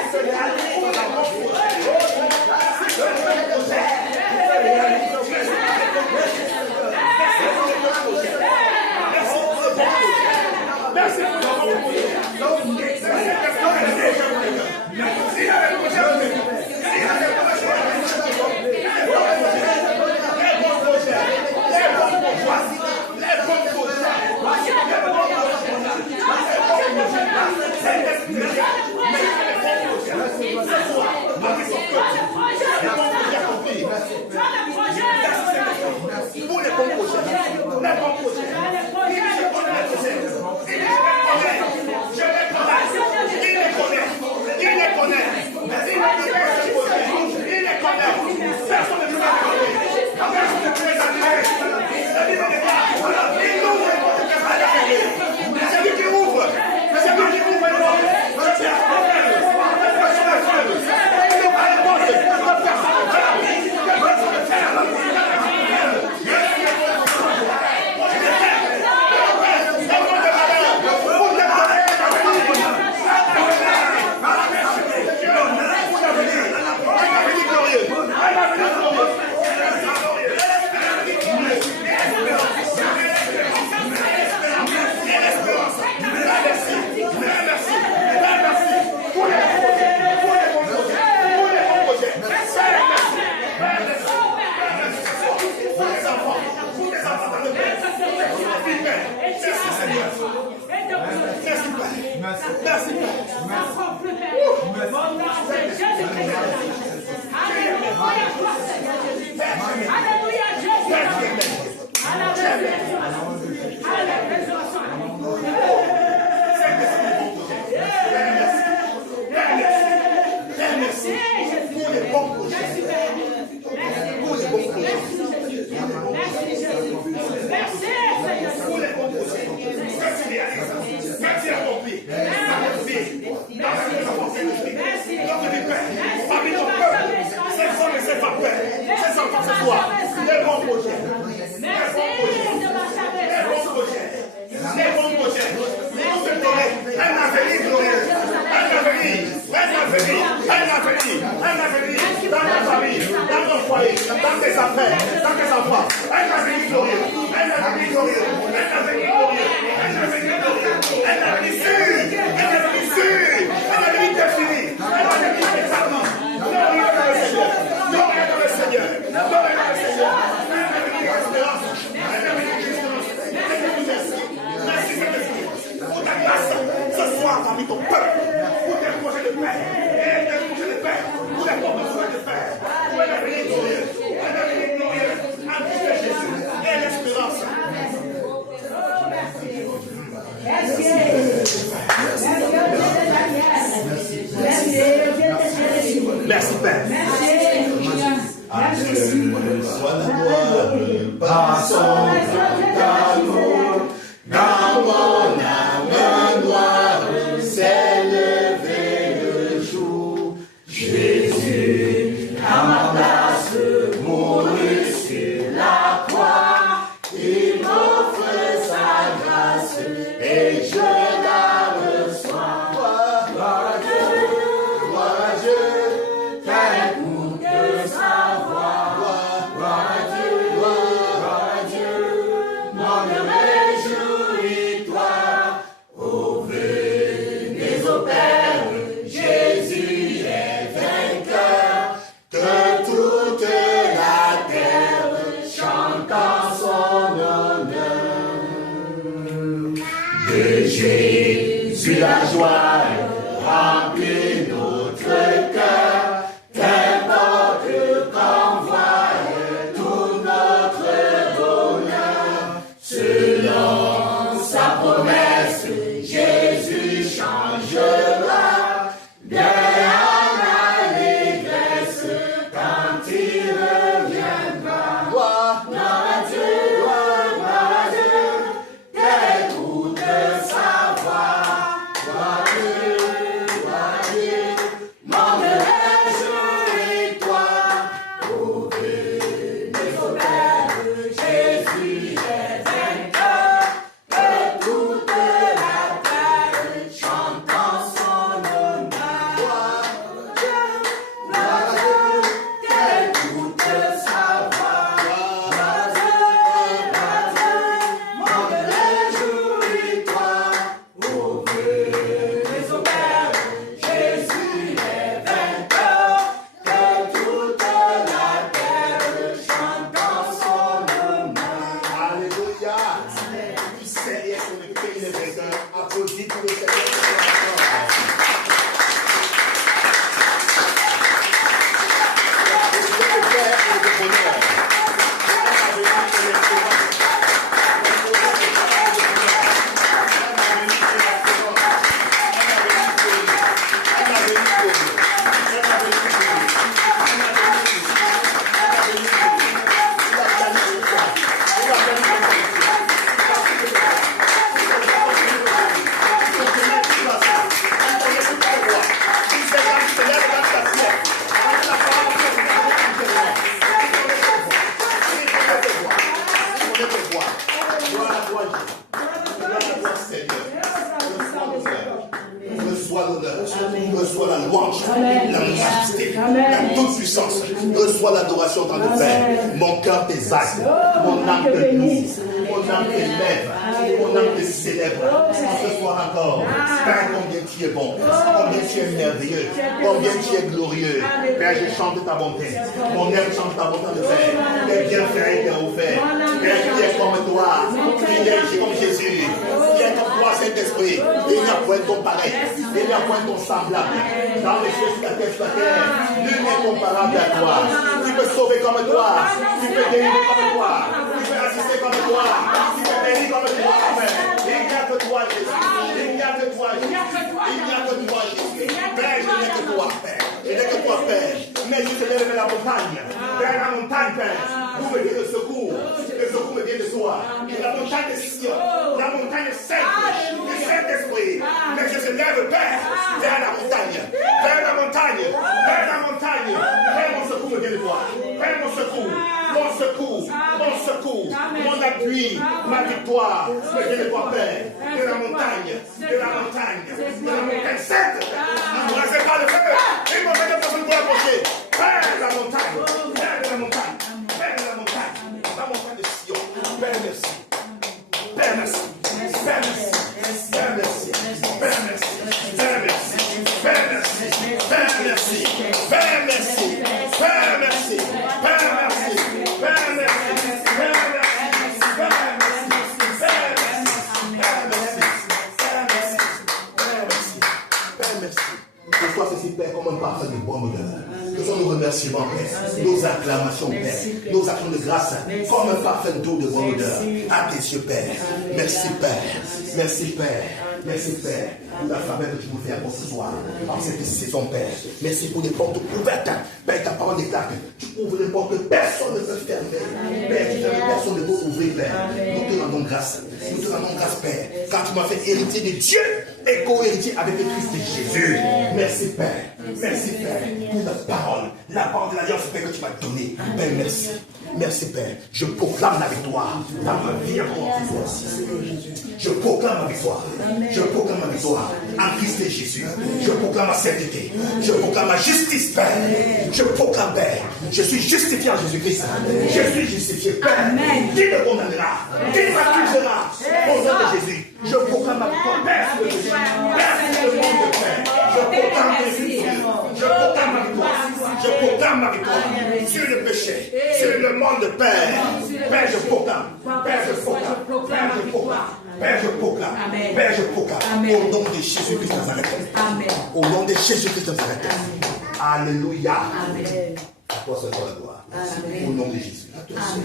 prier. Dans la force d'esprit. Donc du Père, parmi ton peuple, ces hommes et ces femmes, Père, ces enfants ce soir, les bons projets, les bons projets, nous te donner un avenir glorieux, un avenir dans ta famille, dans ton foyer, dans tes affaires, dans tes enfants, un avenir glorieux, un avenir glorieux, un avenir glorieux, un avenir glorieux, un avenir sûr, un avenir sûr, un avenir défini, un avenir exactement. Glorieux dans le Seigneur, glorieux dans le Seigneur, glorieux dans le Seigneur, un avenir d'espérance, un avenir d'espérance. Merci Saint-Esprit pour ta grâce ce soir parmi ton peuple, pour tes projets de paix, et tes projets de paix, pour les propositions de paix, pour un avenir glorieux, en Christ Jésus, et l'espérance. Merci Père. À Dieu soit la gloire par son amour. Dans mon âme noire s'est levé le jour. Jésus, à ma place, mourut sur la croix. Il m'offre sa grâce et je la reçois. Gloire à Dieu, t'écoute de sa voix. Gloire à Dieu, m'en réjouis-toi. Ô venez au Père, Jésus est vainqueur, que toute la terre chante en son honneur. De Jésus la joie remplit notre cœur, qu'importe qu'envoie tout notre bonheur. Selon sa promesse, Jésus changera bien à l'allégresse quand il reviendra. Gloire à Dieu, t'écoute sa voix. Gloire à Dieu, m'en réjouis-toi. Ô venez au Père, Jésus est vainqueur, que toute la terre chante en son honneur. Gloire à Dieu, t'écoute sa voix. Gloire à Dieu, m'en réjouis-toi. Ô venez au Père, Jésus est vainqueur, que toute la terre chante en son honneur. Alléluia. Du Seigneur, pour le pays des vainqueurs, applaudis pour le Seigneur. Reçois la louange, la majesté, la toute puissance. Reçois l'adoration dans le Père. Mon cœur t'exalte, mon âme te loue, mon âme t'élève, mon âme te célèbre. Ce soir encore, Père, combien tu es bon, combien tu es merveilleux, combien tu es glorieux. Père, je chante ta bonté. Mon âme chante ta bonté de Père. Tes bienfaits et tes offerts. Père, qui est comme toi, qui est comme Jésus, qui est comme toi, Saint-Esprit. Il n'y a point ton pareil, il n'y a point ton semblable. Dans les cieux, sur la terre, nul n'est comparable à toi. Tu peux sauver comme toi, tu peux délivrer comme toi, tu peux assister comme toi, tu peux bénir comme toi. Il n'y a que toi, Jésus. Il n'y a que toi, Jésus. Il n'y a que toi, Jésus. Père, je n'ai que toi, Père. Je n'ai que toi, Père. Mais je te lève la montagne. Père, la montagne, Père. Vous me dites le secours. Le secours me vient de toi. La montagne de Sion. La montagne sainte. Le Saint-Esprit. Mais je te lève, Père. mon appui, ma victoire. Me viens de toi, Père, de la montagne, de la montagne, de la montagne sainte. N'embrassez pas le feu. Il m'a fait de personne pour approcher. Père de la montagne, Père de la montagne, Père de la montagne, la montagne de Sion. Père, merci. Père, merci. Père, merci. Père, merci. Père, merci. Père, merci. Père, merci. Père, merci. Père, merci. Père, merci. Père, merci. Père, merci. Père, merci. Pour toi, ceci, Père, comme un parfum de bon odeur. Nous sommes nos remerciements, Père, nos acclamations, Père, nos actions de grâce, comme un parfum d'eau de bon odeur. À tes yeux, Père. Merci, Père. Merci, Père. Merci, Père, pour la faveur que tu nous fais pour ce soir, en cette saison, Père. Merci pour les portes ouvertes. Père, ta parole déclare que tu ouvres les portes que personne ne peut fermer. Père, tu fermes, personne ne peut ouvrir, Père. Nous te rendons grâce. Nous te rendons grâce, Père, car tu m'as fait héritier de Dieu et co-héritier avec le Christ de Jésus. Merci, Père. Merci, Père, pour la parole de l'alliance, Père, que tu m'as donnée. Père, merci. Merci, Père. Je proclame la victoire dans ma vie encore. Je proclame ma victoire. Je proclame ma victoire en Christ et Jésus. Je proclame ma sainteté. Je proclame ma justice, Père. Je proclame, Père. Je suis justifié en Jésus-Christ. Je suis justifié, Père. Qui me condamnera? Qui m'accusera? Au nom de Jésus. Je proclame ma victoire, Père, sur le Jésus. Père, sur le monde, Père. Je proclame ma victoire. Je proclame ma victoire. Je proclame ma victoire sur le péché, sur le monde, Père. Père, je proclame. Père, je proclame. Père, je proclame. Père, je proclame. Père, je proclame. Au nom de Jésus-Christ de Nazareth. Au nom de Jésus-Christ de Nazareth. Alléluia. À toi seul la gloire. Au nom de Jésus.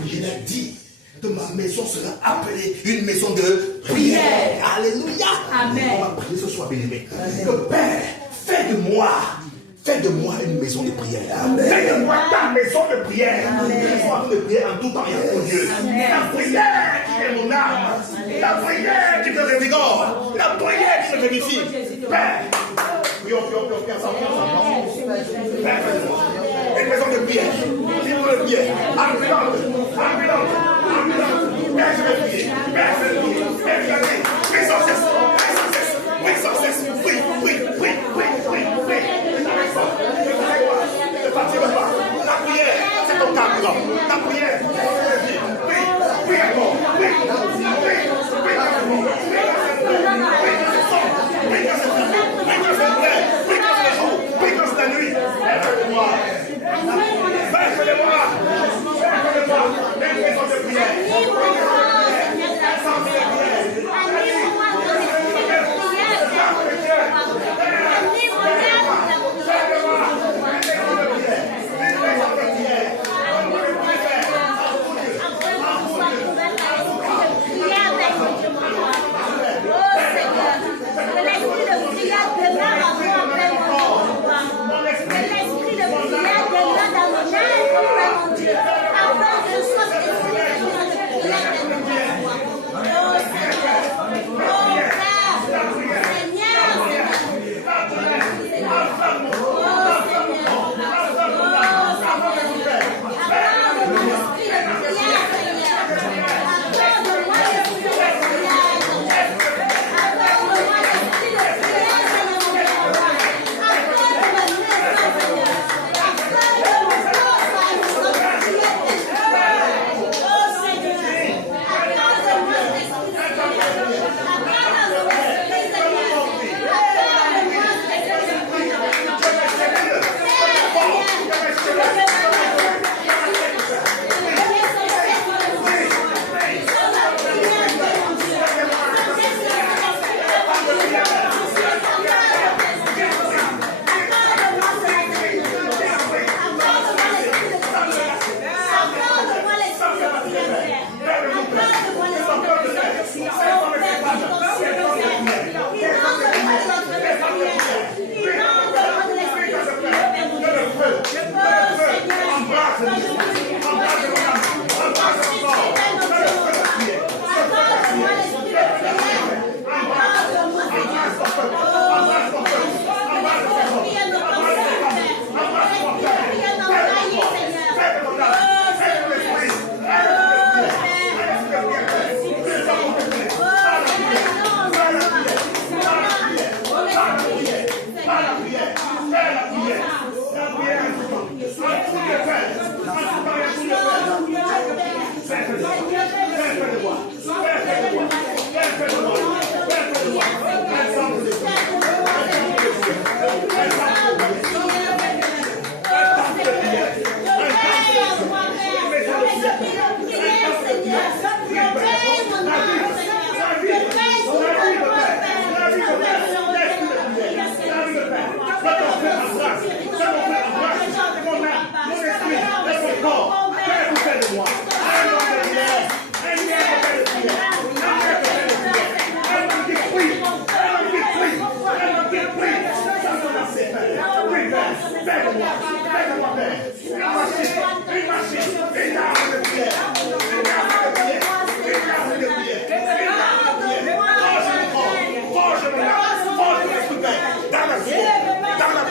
Jésus dit que ma maison sera appelée une maison de prière. Alléluia. On va prier ce soir, bien-aimé. Que Père, fais de moi une maison de prière. Fais de moi ta maison de prière. Je sois de prière en tout temps et en tout lieu. La prière qui est mon âme. La prière qui me revigore. La prière qui me vérifie. Père, prions ensemble. Père, fais-moi une maison de prière. Une maison de prière. Ambulante. Père, je vais prier. Père, je vais prier. Père, je vais prier. Prie sans cesse. Prie sans cesse. Prie. Ne partirez pas. La prière, c'est ton carburant. La prière, c'est ton énergie. Prie encore. Prie quand c'est la nuit. Aide-moi. Une maison de prière.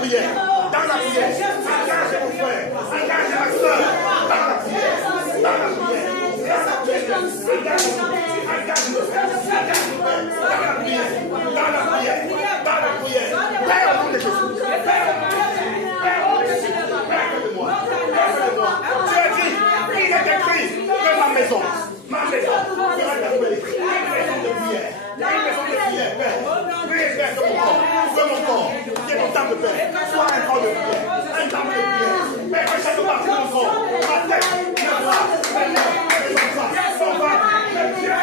prière. Dans la prière. Engage mon frère. Engage ma soeur. Dans la prière. Dans la prière. Dans la prière. Père, au nom de Jésus. Tu as dit, il est écrit que ma maison sera appelée une maison de prière. Une maison de prière, Père. Prie, Père, de mon corps, qui est mon temple, Père. Sois un corps de prière. Un temple de prière. Père, que chaque partie de mon corps, ma tête, mes bras, mes mains, mes enfants, mon ventre, mes pieds,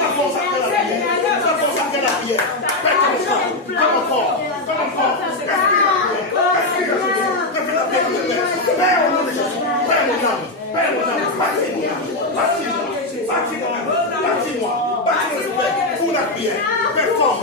ça consacre la prière. Ça consacre la prière. Père, comme ça, comme mon corps, respire la prière. Je fais la prière de Père. Père, au nom de Jésus. Père, mon âme. Père, mon âme. Bâtis-moi. Pour la prière. Performe.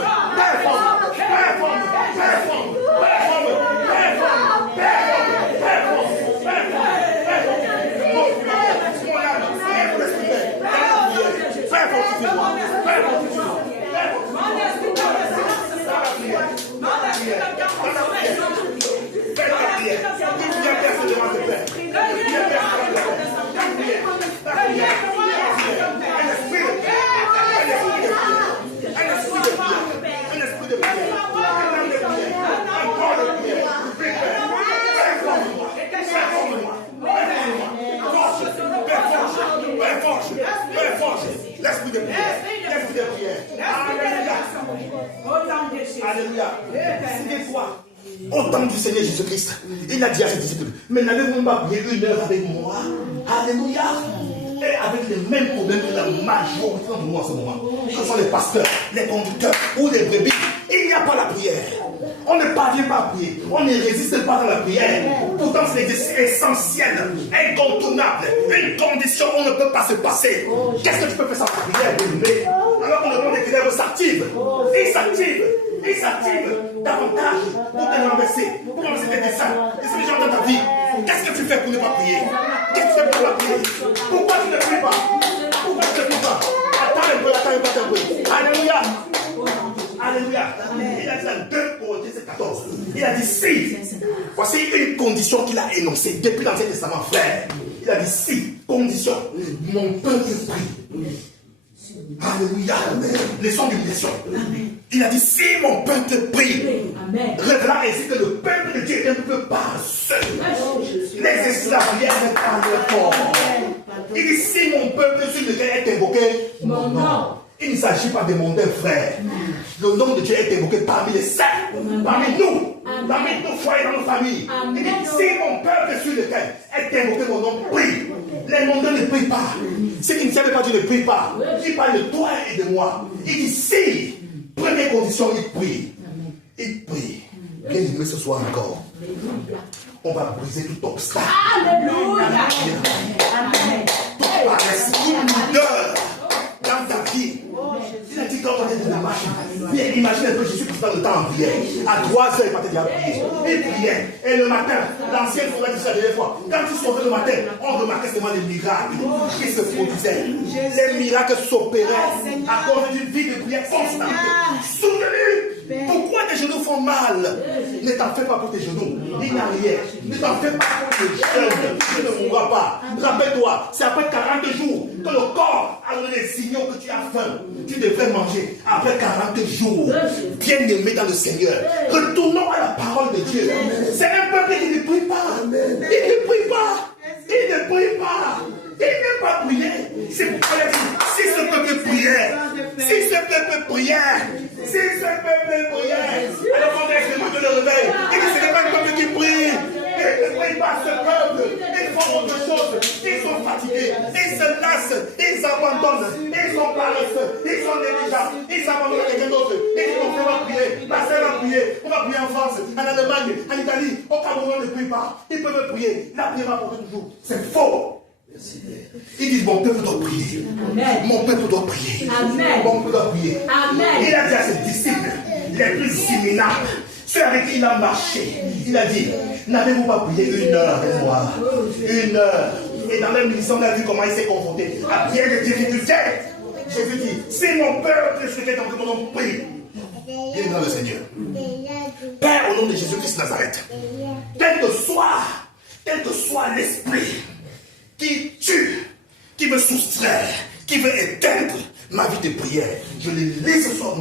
L'esprit de prière. Alléluia. Signifiez-toi. Au temps du Seigneur Jésus-Christ, il a dit à ses disciples, mais n'avez-vous pas prié 1 heure avec moi? Alléluia. Et avec les mêmes problèmes que la majorité de nous en ce moment, que ce soit les pasteurs, les conducteurs ou les brebis, il n'y a pas la prière. On ne parvient pas à prier, on ne résiste pas dans la prière. Pourtant, c'est essentiel, incontournable, une condition où on ne peut pas se passer. Qu'est-ce que tu peux faire sans la prière, bien-aimé? Alors qu'on demande que les ténèbres s'activent. Il s'active davantage pour te renverser, pour renverser tes desseins, tes gens dans ta vie. Qu'est-ce que tu fais pour ne pas prier? Qu'est-ce que tu fais pour ne pas prier? Pourquoi tu ne pries pas? Pourquoi tu ne pries pas? Attends un peu. Alléluia. Alléluia. Il a dit dans 2 Corinthiens 14. Il a dit si. Voici une condition qu'il a énoncée depuis l'Ancien Testament, frère. Il a dit si. Condition. Mon peuple prie. Alléluia. Leçon d'humiliation. Il a dit si mon peuple prie. Révélant ainsi que le peuple de Dieu est un peu paresseux. Les esclaves viennent par le corps. Il dit si mon peuple sur lequel est invoqué mon nom. Il ne s'agit pas de mon nom, frère. Le nom de Dieu est invoqué parmi les saints, parmi nous, parmi nos foyers, dans nos familles. Il dit si mon peuple sur lequel est invoqué mon nom prie. Les mondains ne prient pas. Ceux qui ne savent pas Dieu ne prient pas. Il parle de toi et de moi. Il dit si, première condition, il prie. Il prie. Bien aimé ce soir encore. On va briser tout obstacle. Alléluia. Toute paresse, toute douleur dans ta vie. Il a dit quand on est dans la marche, bien imagine un peu Jésus qui dans le temps en prière. À 3 heures, il partait déjà prier. Il priait. Et le matin, l'ancienne fois dit la dernière fois, quand il sortait le matin, on remarquait seulement les miracles qui se produisaient. Les miracles s'opéraient à cause d'une vie de prière constante. Soutenue. Pourquoi tes genoux font mal? Ne t'en fais pas pour tes genoux. Il n'y a rien. Ne t'en fais pas pour tes jeunes. Tu ne mourras pas. Rappelle-toi, c'est après 40 jours que le corps a donné les signaux que tu as faim. Tu devrais manger après 40 jours. Bien-aimé dans le Seigneur. Retournons à la parole de Dieu. C'est un peuple qui ne prie pas. Il ne prie pas. Il ne prie pas. Il n'est pas prié. C'est pourquoi il a dit, si ce peuple priait, si ce peuple priait, si ce peuple priait, alors on est de le réveil. Il dit, ce n'est pas le peuple qui prie. Ils ne prient pas ce peuple. Ils font autre chose. Ils sont fatigués. Ils se lassent. Ils abandonnent. Ils sont paresseux. Ils sont négligents. Ils abandonnent quelqu'un d'autre. Ils disent, on va prier. La sœur va prier. On va prier en France, en Allemagne, en Italie. Au Cameroun, on ne prie pas. Ils peuvent prier. La prière va pour toujours. C'est faux. Ils disent mon peuple doit prier. Amen. Mon peuple doit prier. Amen. Mon peuple doit prier. Amen. Il a dit à ses disciples, les plus imminables, ceux avec qui il a marché, il a dit, n'avez-vous pas prié 1 heure avec moi? 1 heure. Et dans la mission, on a vu comment il s'est confronté à bien des difficultés. Jésus dit, si mon peuple se fait dans mon nom, prie. Viens dans le Seigneur. Père, au nom de Jésus-Christ de Nazareth, quel que soit l'esprit qui tue, qui me soustrait, qui veut éteindre ma vie de prière, je les laisse ce soir.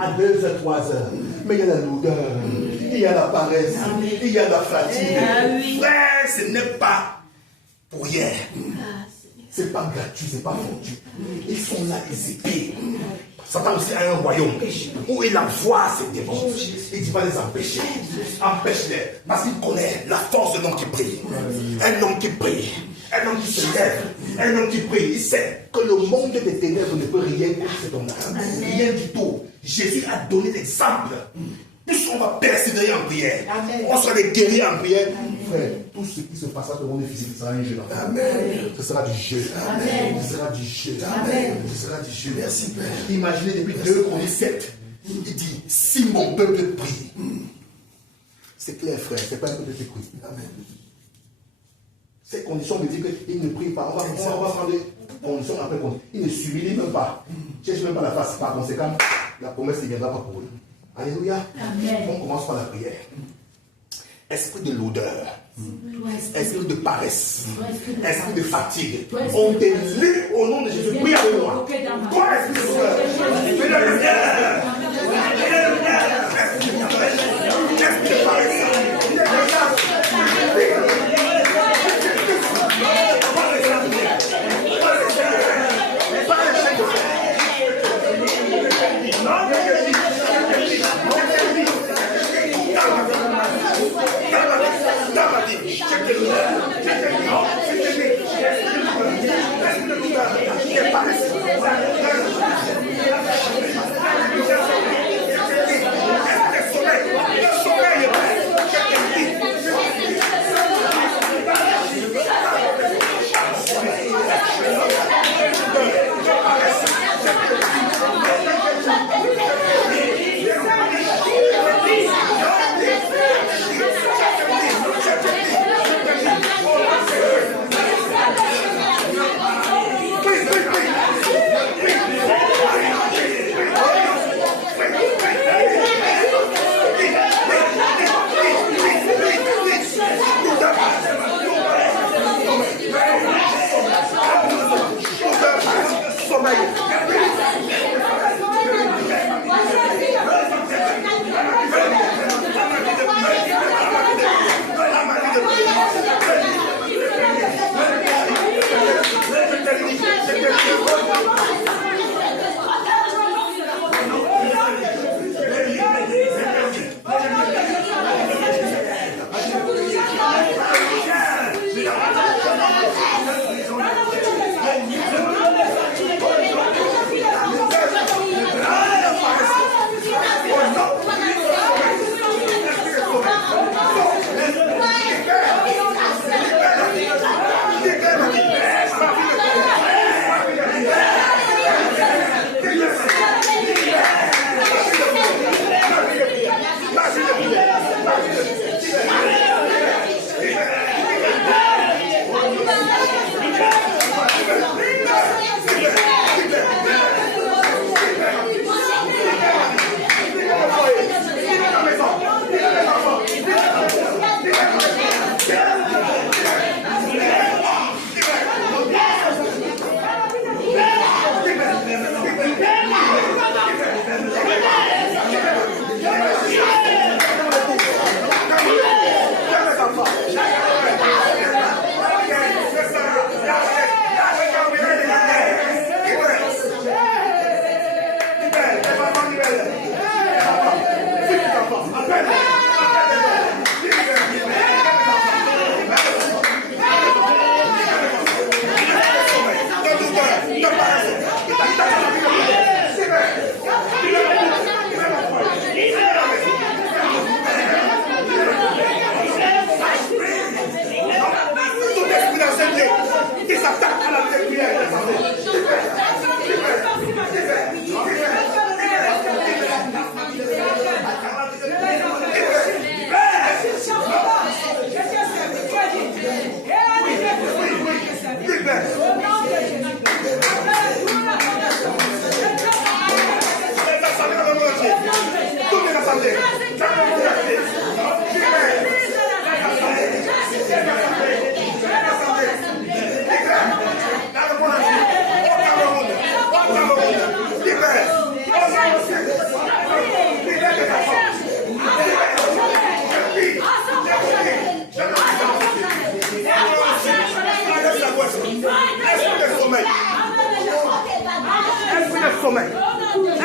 À 2h, 3h. Mais il y a la lourdeur, il y a la paresse, il y a la fatigue. Frère, ce n'est pas pour hier. C'est pas gratuit, c'est pas fortuit. Ils sont là, ils épient. Satan aussi a un royaume où il envoie ses démons. Il dit va les empêcher. Empêche-les. Parce qu'il connaît la force de l'homme qui prie. Un homme qui prie. Un homme qui se lève. Un homme qui prie. Il sait que le monde des ténèbres ne peut rien contre cet homme-là. Rien du tout. Jésus a donné l'exemple. Plus on va persévérer en prière, on sera des guerriers en prière. Frère, tout ce qui se passera dans le monde physique sera un jeu. Ce sera du jeu. Ce sera du jeu. Ce sera du jeu. Merci Père. Imaginez depuis 2 Chroniques 7, il dit si mon peuple prie. C'est clair, frère, c'est pas un peuple qui prie. Amen. Ces conditions me disent qu'il ne prie pas. On va prendre des conditions après conditions. Il ne s'humilie même pas. Ne cherche même pas la face. Par conséquent, la promesse ne viendra pas pour lui. Alléluia. Amen. On commence par la prière. Esprit de l'odeur, esprit de paresse, esprit de fatigue, on te lit au nom de Jésus. Prie avec moi. Toi, esprit de l'odeur, esprit de lumière, esprit de paresse. s'attaque à la vie des prières.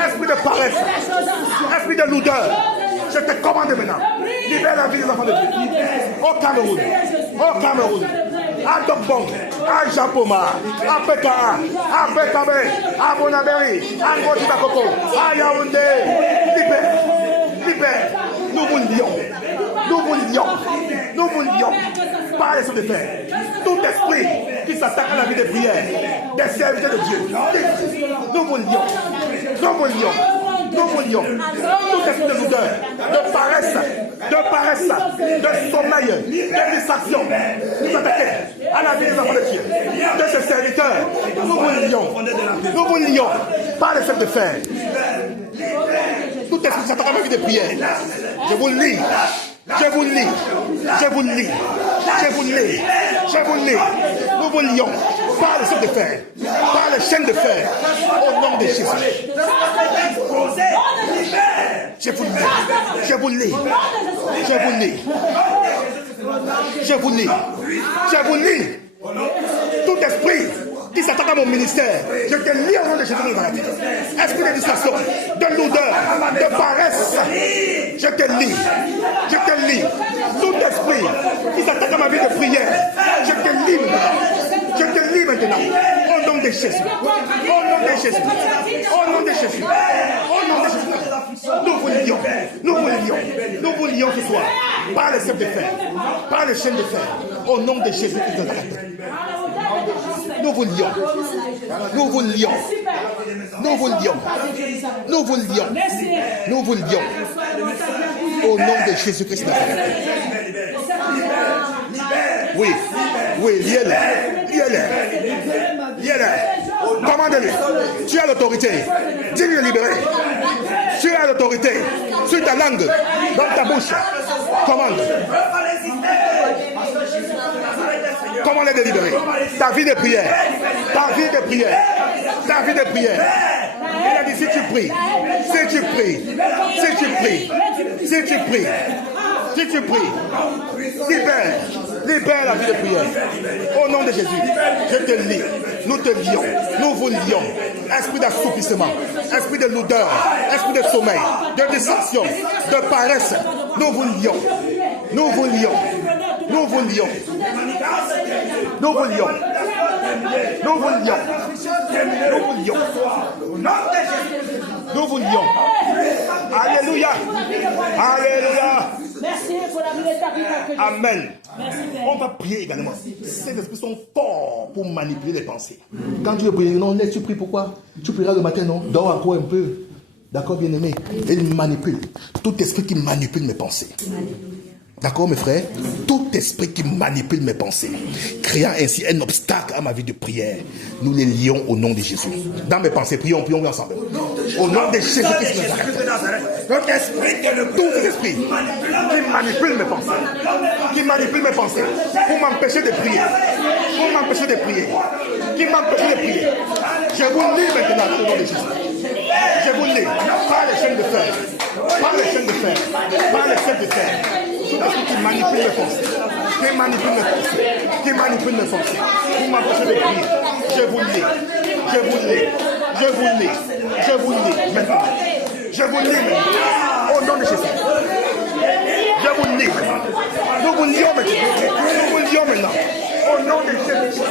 Esprit de paresse, esprit de lourdeur, je te commande maintenant. Libère la vie des enfants de Dieu. Au Cameroun, à Dokbong, à Japoma, à Pekara, à Pekabe, à Bonaberi, à Ngoti-Bakoko, à Yaoundé. Libère. Nous vous lions. Par les sons de fer. Tout esprit qui s'attaque à la vie des prières, des serviteurs de Dieu. Nous vous lions. Tout esprit de lourdeur, de paresse, de sommeil, de distraction, nous attaquer à la vie des enfants de Dieu, de ses serviteurs. Nous vous lions par les sons de fer. Tout esprit qui s'attaque à la vie des prières, je vous lis. Nous vous lions par les chaînes de fer, par les chaînes de fer, au nom de Jésus. Je vous lis. Tout esprit qui s'attaque à mon ministère, je te lis au nom de Jésus de Nazareth. Esprit de distraction, de lourdeur, de paresse, je te lis. Tout esprit qui s'attaque à ma vie de prière, je te lis maintenant. Au nom de Jésus. Nous vous lions ce soir par les chaînes de fer, par les chaînes de fer, au nom de Jésus Christ de Nazareth. Nous vous lions au nom de Jésus Christ de Nazareth. Oui, liez-le. Commande-lui. Tu as l'autorité. Dis-lui de libérer. Tu as l'autorité sur ta langue, dans ta bouche. Commande de libérer. Ta vie de prière. Il a dit si tu pries, libère la vie de prière. Au nom de Jésus, je te lis. Nous te lions. Nous vous lions. Esprit d'assoupissement, esprit de lourdeur, esprit de sommeil, de distraction, de paresse. Nous vous lions. Alléluia. Merci pour la vie de ta. Amen. On va prier également. Ces esprits sont forts pour manipuler les pensées. Quand tu veux prier, non, laisse tu pries. Pourquoi? Tu prieras le matin, non? Dors encore un peu. D'accord, bien-aimé? Et il manipule. Tout esprit qui manipule mes pensées. D'accord, mes frères? Tout esprit qui manipule mes pensées, créant ainsi un obstacle à ma vie de prière, nous les lions au nom de Jésus. Dans mes pensées, prions ensemble. Au nom de Jésus Christ de Nazareth. Tout esprit qui manipule mes pensées, pour m'empêcher de prier, je vous lis maintenant au nom de Jésus. Je vous lis par les chaînes de fer, tout esprit qui manipule mes pensées, pour m'empêcher de prier. Je vous lis maintenant. Au nom de Jésus. Je vous lis. Nous vous lions maintenant. Au nom de Jésus.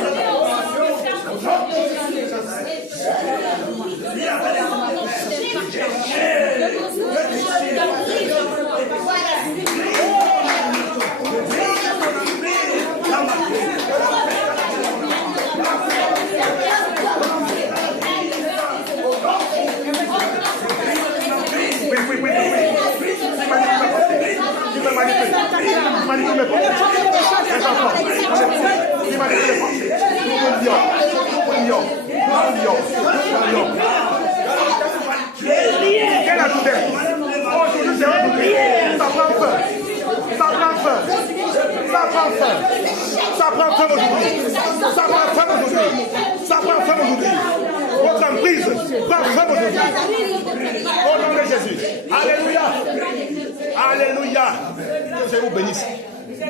Ça prend fin aujourd'hui. Ça prend fin aujourd'hui. Ça prend fin aujourd'hui. Votre emprise prend fin aujourd'hui. Au nom de Jésus. Alléluia. Alléluia. Que je vous bénisse.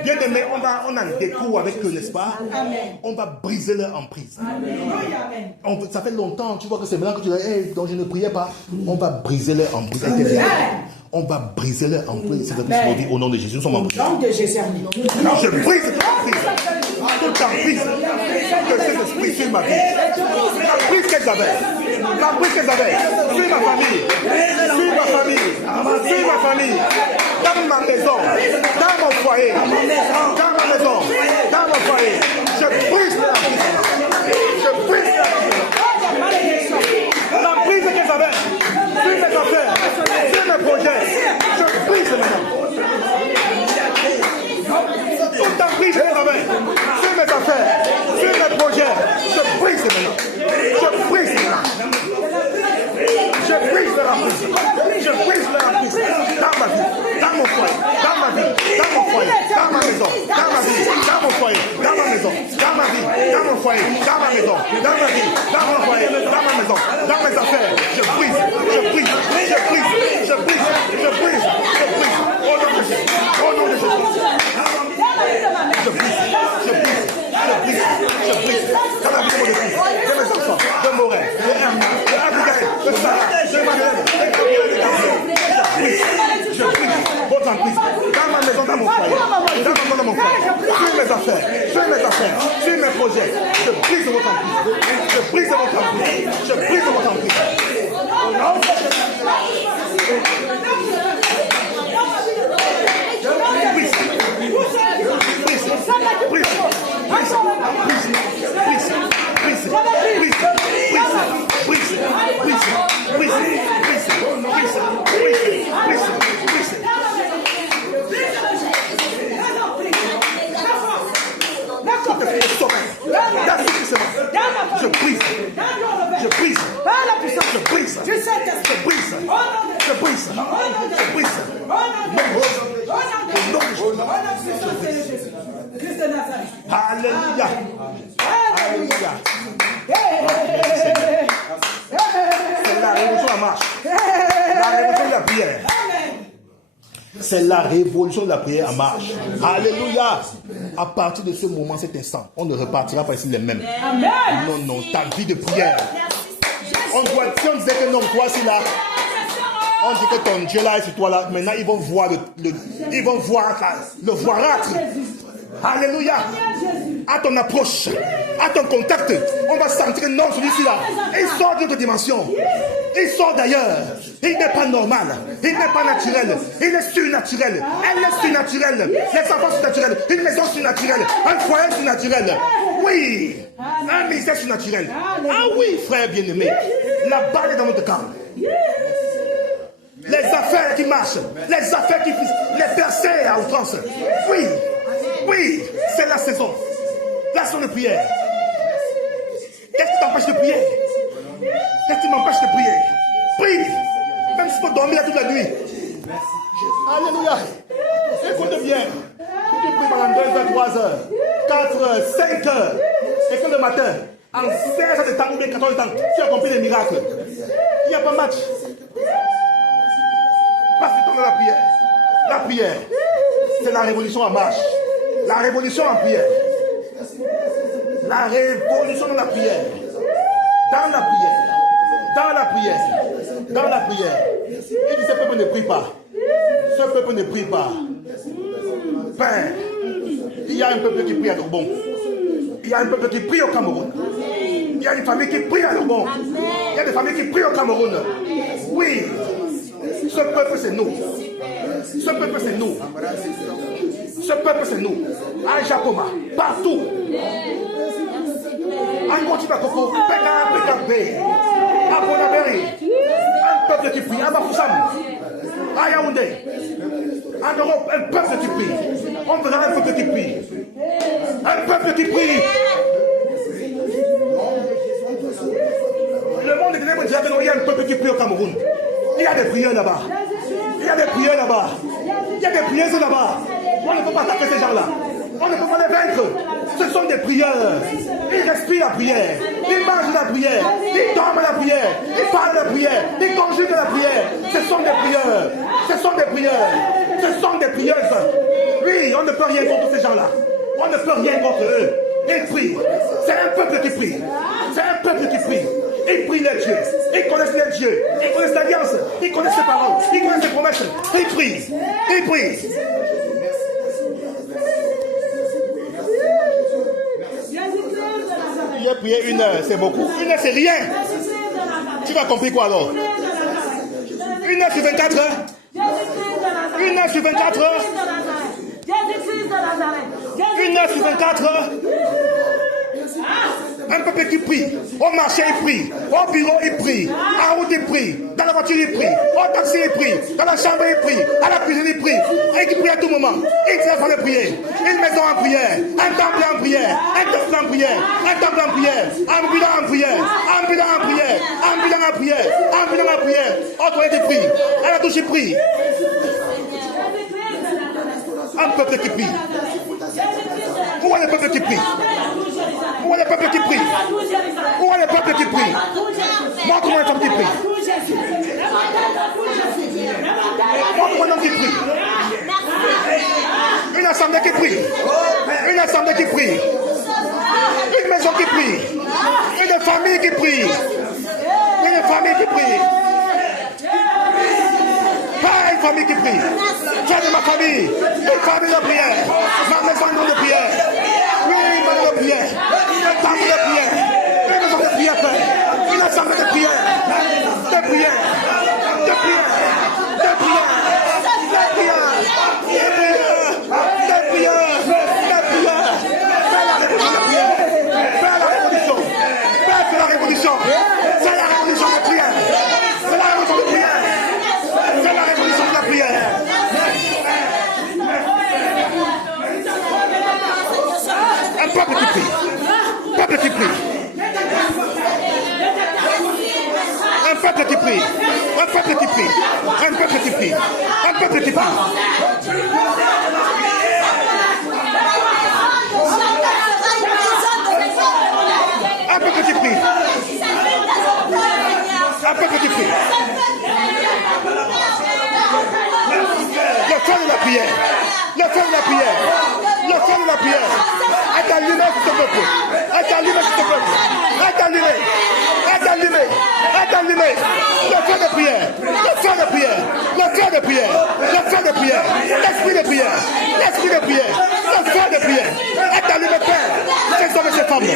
Bien aimé, on a un décours avec eux, n'est-ce pas? On va briser leur emprise. Ça fait longtemps, tu vois que c'est maintenant que tu dis, hey, donc je ne priais pas. On va briser leur emprise. On va briser leur emprise. C'est ce qu'on dit au nom de Jésus. Nous sommes en prière. Au nom de Jésus. Alors je brise toute emprise. Toute emprise que cet esprit sur ma vie. L'emprise qu'elles avaient. L'emprise qu'elles avaient. Sur ma famille. Sur ma famille. Sur ma famille. Dans ma maison. Dans mon foyer. Dans ma maison. Dans mon foyer. Je brise l'emprise. Je brise l'emprise. L'emprise qu'elles avaient. Sur mes affaires. Sur mes projets. Je brise maintenant. Toute emprise que j'avais sur mes affaires, sur mes projets, je brise maintenant. Je brise maintenant. Je brise leur emprise. Je brise leur emprise dans ma vie, dans mon foyer, dans ma vie, dans mon foyer, dans ma maison, dans ma vie, dans mon foyer, dans ma maison, dans ma vie, dans mon foyer, dans ma maison, dans ma vie, dans mon foyer, dans ma maison, dans mes affaires. Je brise, je brise, je brise, je brise, je brise, je brise. Au nom de Jésus. Au nom de Jésus. Je brise, je brise, je brise, je brise. Dans la vie de mon épouse, de mes enfants, de Morel, de Herma, de Abigail, de Sarah, de Madeleine, de Gabriel, de Gabriel. Je brise votre emprise. Dans ma maison, dans mon foyer, dans mon foyer, sur mes affaires, sur mes projets. Je brise votre emprise. Je brise votre emprise. Je brise votre emprise. Au nom de Jésus. Je brise. Je brise. Je brise. Je brise. Je brise. Je brise. Alléluia. Alléluia. C'est la révolution en marche. La révolution de la prière. C'est la révolution de la prière en marche. Alléluia. À partir de ce moment, cet instant, on ne repartira pas ici les mêmes. Non, non, ta vie de prière. Si on disait que non, toi, c'est là. On dit que ton Dieu là est sur toi là. Maintenant, ils vont voir ils vont voir le voirâtre. Alléluia. À ton approche, à ton contact, on va sentir que non, celui-ci là, il sort d'une autre dimension. Il sort d'ailleurs. Il n'est pas normal. Il n'est pas naturel. Il est surnaturel. Elle est surnaturelle. Les enfants surnaturels. Une maison surnaturelle. Un foyer surnaturel. Oui. Un ministère surnaturel. Ah oui, frère bien-aimé. La balle est dans notre camp. Les affaires qui marchent. Les affaires qui finissent. Les percées à outrance. Oui. Oui. C'est la saison. La saison de prière. Qu'est-ce qui t'empêche de prier? Qu'est-ce qui m'empêche de prier? Prie. Même si tu peux dormir toute la nuit. Alléluia. Écoute bien. Si tu pries pendant 2 heures, 3 heures, 4 heures, 5 heures, et que le matin, en 16 heures de temps ou bien 14 heures de temps, tu as accompli des miracles. Il n'y a pas match. Passe du temps de la prière. La prière, c'est la révolution en marche. La révolution en prière. La révolution dans la prière. Dans la prière. Dans la prière. Dans la prière. Il dit, ce peuple ne prie pas. Ce peuple ne prie pas. Père, il y a un peuple qui prie à Lobon. Il y a un peuple qui prie au Cameroun. Il y a une famille qui prie à Lobon. Il y a des familles qui prient au Cameroun. Oui. Ce peuple, c'est nous. Ce peuple, c'est nous. Ce peuple, c'est nous. À Japoma, partout. En Cotibacoco, PKB, à Bonaberi. Un peuple qui prie. À Bafoussam, à Yaoundé. En Europe, un peuple qui prie. On verra un peuple qui prie. Un peuple qui prie. Le monde est ténèbres dit qu'il y a un peuple qui prie au Cameroun. Il y a des prières là-bas. Il y a des prières là-bas. Il y a des prières là-bas. On ne peut pas taper ces gens-là. On ne peut pas les vaincre. Ce sont des prières. Ils respirent la prière. Ils mangent la prière. Ils dorment la prière. Ils parlent la prière. Ils conjuguent la prière. Ce sont des prières. Ce sont des prières. Ce sont des prières. Oui, on ne peut rien contre ces gens-là. On ne peut rien contre eux. Ils prient. C'est un peuple qui prie. C'est un peuple qui prie. Ils prient les dieux. Ils connaissent les dieux. Ils connaissent l'alliance. Ils connaissent les paroles. Ils connaissent les promesses. Ils prient. Ils prient. J'ai prié 1 heure, c'est beaucoup. 1 heure, c'est rien. Tu vas compris quoi alors? 1 heure sur 24 heures. 1 heure sur 24 heures. 1 heure sur 24 heures. Un peuple qui prie. Au marché, il prie. Au bureau, il prie. En route, il prie. Dans la voiture, il prie. Au taxi, il prie. Dans la chambre, il prie. À la cuisine, il prie. Et qui prie à tout moment. Il fait faire de prier. Une maison en prière. Un temple en prière. Un temple en prière. Un temple en prière. Ambulant en prière. Ambulant en prière. Ambulant en prière. Ambulant en prière. Au toilette, il prie. À la douche, il prie. Un peuple qui prie. Où est le peuple qui prie? Où est le peuple qui prie? Où est le peuple qui prie? Montre-moi un homme qui prie. Montre-moi un homme qui prie. Une assemblée qui prie. Une assemblée qui prie. Une maison qui prie. Une famille qui prie. Une famille qui prie. Pas une famille qui prie. Tiens de ma famille. Une famille de prière. Ma maison de prière. Oui, une maison de prière. Une table de prière. Une maison de prière. Une assemblée de prière. De prière. De prière. De prière. De prière. De prière. De prière. Fais la révolution de prière. Fais la révolution. Fais la révolution. C'est la révolution de prière. C'est la révolution de prière. C'est la révolution de la prière. Un peuple qui prie. Peuple qui prie. Un peuple qui prie. Un peuple qui prie. Un peuple qui prie. Un peuple qui prie. Un peuple qui prie. Un peuple qui prie. Le feu de la prière. Le feu de la prière. Le feu de la prière. Est allumé sur ce peuple. Est allumé sur ce peuple. Est allumé. Est allumé. Est allumé. Le feu de prière. Le feu de prière. Le feu de prière. Le feu de prière. L'esprit de prière. L'esprit de prière. Le feu de prière. Est allumé, Père. Ces hommes et ces femmes.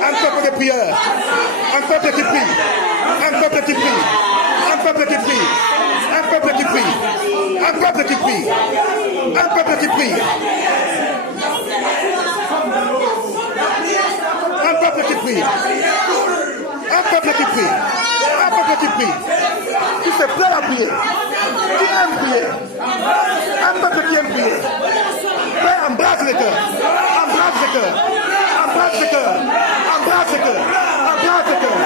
Un peuple de prière. Un peuple qui prie. Un peuple qui prie. Un peuple qui prie. Un peuple qui prie. Un peuple qui prie. Un peuple qui prie. Un peuple qui prie. Un peuple qui prie. Un peuple qui prie. Qui se plaît à prier. Qui aime prier. Un peuple qui aime prier. Père, embrasse le cœur. Embrasse le cœur. Embrasse le cœur. Embrasse le cœur. Embrasse le cœur.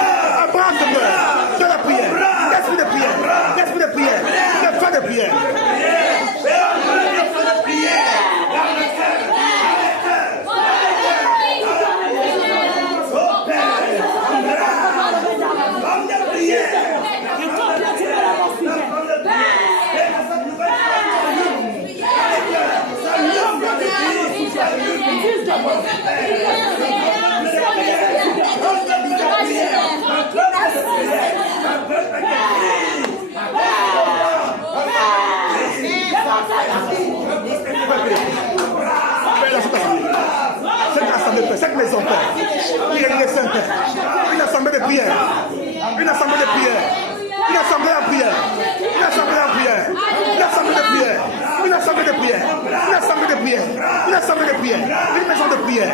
Embrasse le cœur. De la prière. L'esprit de prière. L'esprit de prière. Le feu de prière. Cette maison, Père, il est saint, Père. Une assemblée de prière. Une assemblée de prière. Une assemblée en prière. Une assemblée en prière. Une assemblée de prière. Une assemblée de prière. Une assemblée de prière. Une assemblée de prière. Une maison de prière.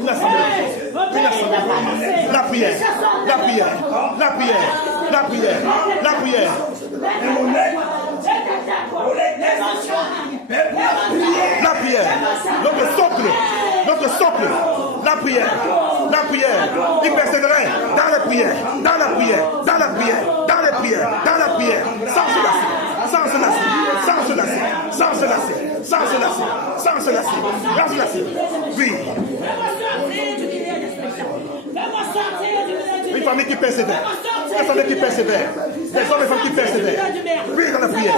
Une Une assemblée. Une assemblée. La prière. La prière. La prière. La prière. La prière. La prière. Notre socle. Notre socle. La prière. La prière. Il persévérait dans la prière. Dans la prière. Dans la prière. Dans la prière. Dans la prière. Sans se lasser. Sans se lasser. Sans se lasser. Sans se lasser. Sans se lasser. Sans se lasser. Sans se lasser. Oui. Une famille qui persévère. Une famille qui persévère. Des hommes et femmes qui persévèrent. Oui, dans la prière.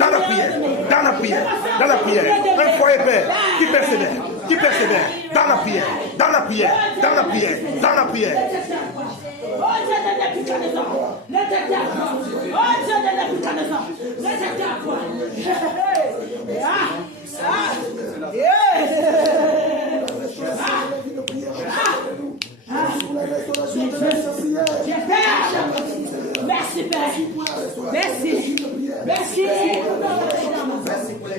Dans la prière. Dans la prière. Dans la prière. Un foyer père qui persévère. Qui persévère. Dans la prière. Dans la prière. Dans la prière. Dans la prière. Merci Père. Merci. Merci.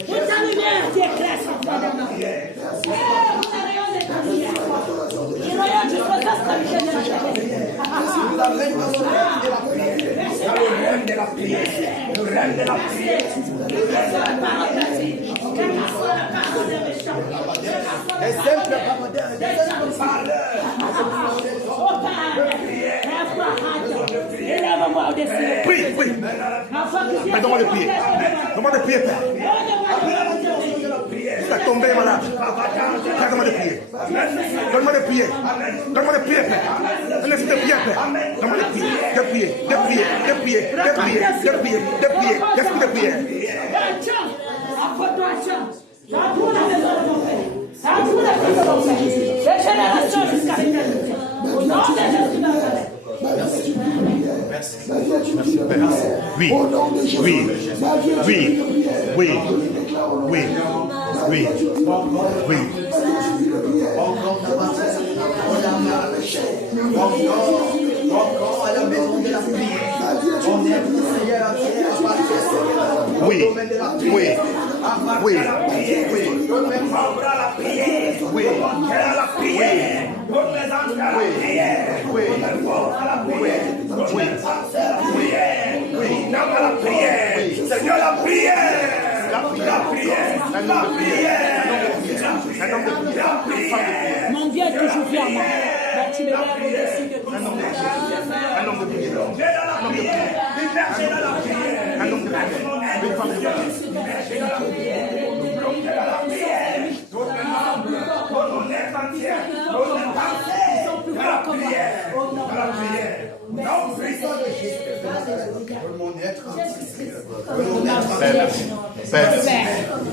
Pour ta lumière qui éclaire sur ta demeure. Le royaume jusqu'aux extrémités de la Prie, prie. Donne-moi de prier. Donne-moi de prier, Père. Tu as tombé malade. Donne-moi de prier. Donne-moi de prier. Donne-moi de prier, Père. Un esprit de prière, Père. Donne-moi de prier. De prier. De prier. De prier. De prier. De prier. De prier. D'esprit de prière. Oui, oui, oui, oui, oui, oui, oui. Oui, oui, oui, Seigneur, la prière, mon Dieu est toujours fièrement. Tu me lèves au-dessus de tout. Un homme de prière. Un homme de prière. Une femme de prière.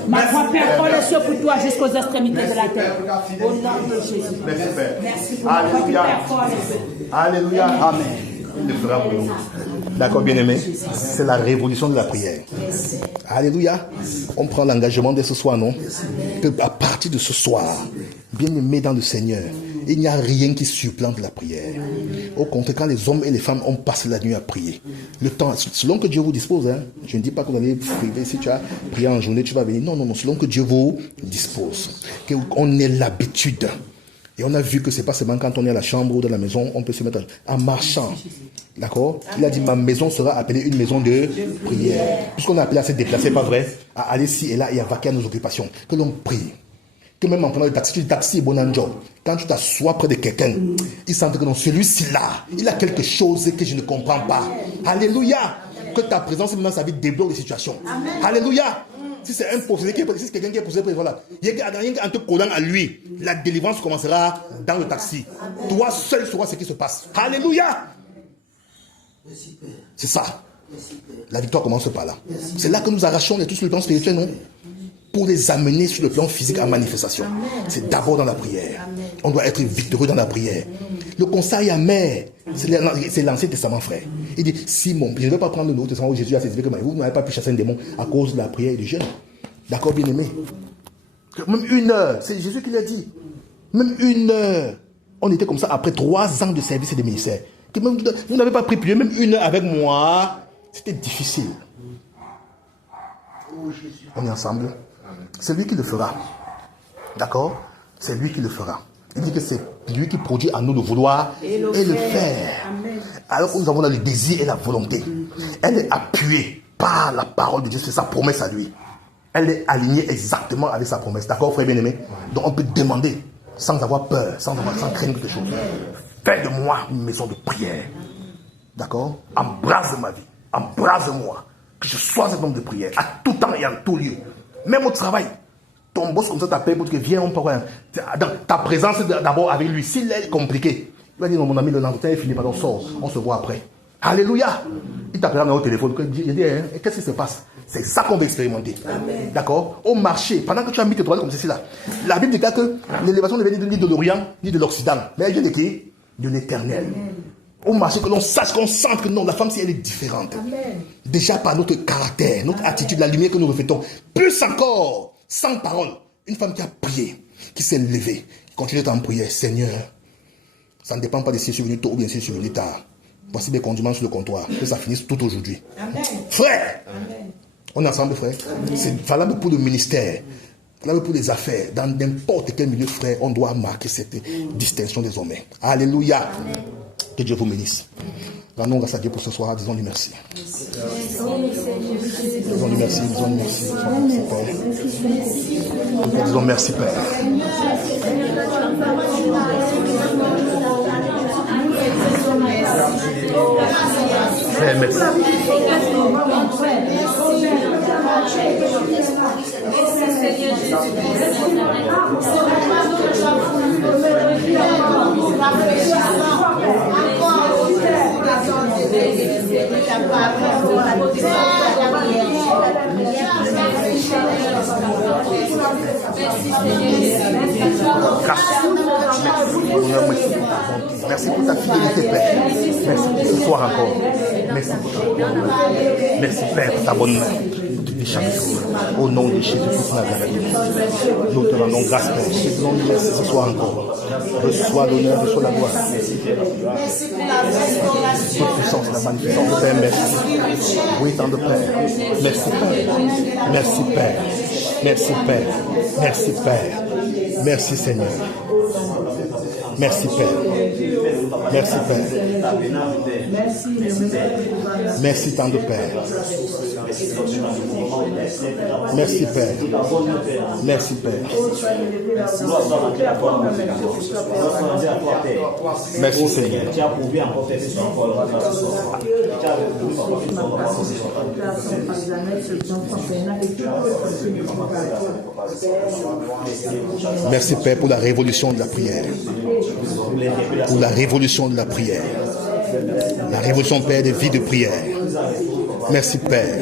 Ma foi performe le ciel pour toi jusqu'aux extrémités de la terre. Au nom de Jésus. Merci, Père. Merci pour ma foi qui performe le ciel. Alléluia. Amen. Il le fera pour nous. D'accord, bien-aimé. C'est la révolution de la prière. Alléluia. On prend l'engagement dès ce soir, non? Que à partir de ce soir, bien-aimé dans le Seigneur, il n'y a rien qui supplante la prière. Au contraire, quand les hommes et les femmes ont passé la nuit à prier, le temps, selon que Dieu vous dispose, hein, je ne dis pas que vous allez prier, si tu as prié en journée, tu vas venir. Non, non, non, selon que Dieu vous dispose. Qu'on ait l'habitude. Et on a vu que c'est pas seulement quand on est à la chambre ou dans la maison, on peut se mettre en marchant. D'accord? Il a dit, ma maison sera appelée une maison de prière. Puisqu'on a appelé à se déplacer, pas vrai? À aller ci et là et à vaquer à nos occupations. Que l'on prie. Que même en prenant le taxi, tu dis taxi est bon en job. Quand tu t'assois près de quelqu'un, il sent que non, celui-ci là, il a quelque chose que je ne comprends pas. Alléluia. Que ta présence dans sa vie débloque les situations. Alléluia. Si c'est un possédé qui est possédé, si c'est quelqu'un qui est possédé, voilà. Il y a rien en te collant à lui. La délivrance commencera dans le taxi. Toi seul sauras ce qui se passe. Alléluia. C'est ça. La victoire commence par là. C'est là que nous arrachons les tous sur le plan spirituel, non? Pour les amener sur le plan physique en manifestation. C'est d'abord dans la prière. On doit être victorieux dans la prière. Le conseil amer, c'est l'Ancien Testament, frère. Il dit, Simon, je ne vais pas prendre le Nouveau Testament où Jésus a fait que vous n'avez pas pu chasser un démon à cause de la prière et du jeûne. D'accord, bien aimé? Même 1 heure, c'est Jésus qui l'a dit. Même 1 heure. On était comme ça après 3 ans de service et de ministère. Que même, vous n'avez pas prié même 1 heure avec moi. C'était difficile. On est ensemble. C'est lui qui le fera. D'accord? C'est lui qui le fera. Il dit que c'est lui qui produit en nous le vouloir et le faire. Alors que nous avons le désir et la volonté. Elle est appuyée par la parole de Dieu, c'est sa promesse à lui. Elle est alignée exactement avec sa promesse. D'accord, frère bien-aimé? Donc on peut demander sans avoir peur, sans craindre quelque chose. Fais de moi une maison de prière. D'accord? Embrase ma vie. Embrase-moi. Que je sois un homme de prière. À tout temps et en tout lieu. Même au travail. Ton boss comme ça t'appelle pour que viens, on parle. Ta présence d'abord avec lui. S'il est compliqué, il va dire non, mon ami, le lendemain est fini, pardon, sort. On se voit après. Alléluia. Il t'appellera au téléphone. Il dit, qu'est-ce qui se passe? C'est ça qu'on veut expérimenter. D'accord? Au marché, pendant que tu as mis tes toilettes comme ceci là, la Bible déclare que l'élévation ne vient ni de l'Orient, ni de l'Occident. Mais elle vient de qui? De l'Éternel. Au marché, que l'on sache, qu'on sente que non, la femme, si elle est différente. Amen. Déjà par notre caractère, notre attitude, la lumière que nous reflétons. Plus encore, sans parole, une femme qui a prié, qui s'est levée, qui continue en prière. Seigneur, ça ne dépend pas de si je suis venu tôt ou bien si je suis venu tard. Voici mes condiments sur le comptoir. Que ça finisse tout aujourd'hui. Amen. Frère, amen. On est ensemble, frère. Amen. C'est valable pour le ministère, valable pour les affaires. Dans n'importe quel milieu, frère, on doit marquer cette distinction désormais. Alléluia. Amen. Que Dieu vous bénisse. Rendons grâce à Dieu pour ce soir. Disons-lui merci. Disons-lui merci. Disons-lui merci. Disons merci, Père. Père, merci. Merci pour ta fidélité, Père. Merci pour ce soir encore. Merci pour ta bonne main. Merci, Père, pour ta bonne main. Chaque jour. Au nom de Jésus-Christ Nazareth. Nous te rendons grâce, Père. Nous te rendons merci ce soir encore. Reçois l'honneur, reçois la gloire. Toute puissance et la magnificence de Père, merci. Oui, tant de Père. Merci, Père. Merci, Père. Merci, Père. Merci, Père. Merci, Seigneur. Merci, Père. Merci, Père. Merci, tant de Père. Merci, Père. Merci, Père. Merci, Seigneur. Merci, Père, pour la révolution de la prière. Pour la révolution de la prière. La révolution, Père, des vies de prière. Merci, Père.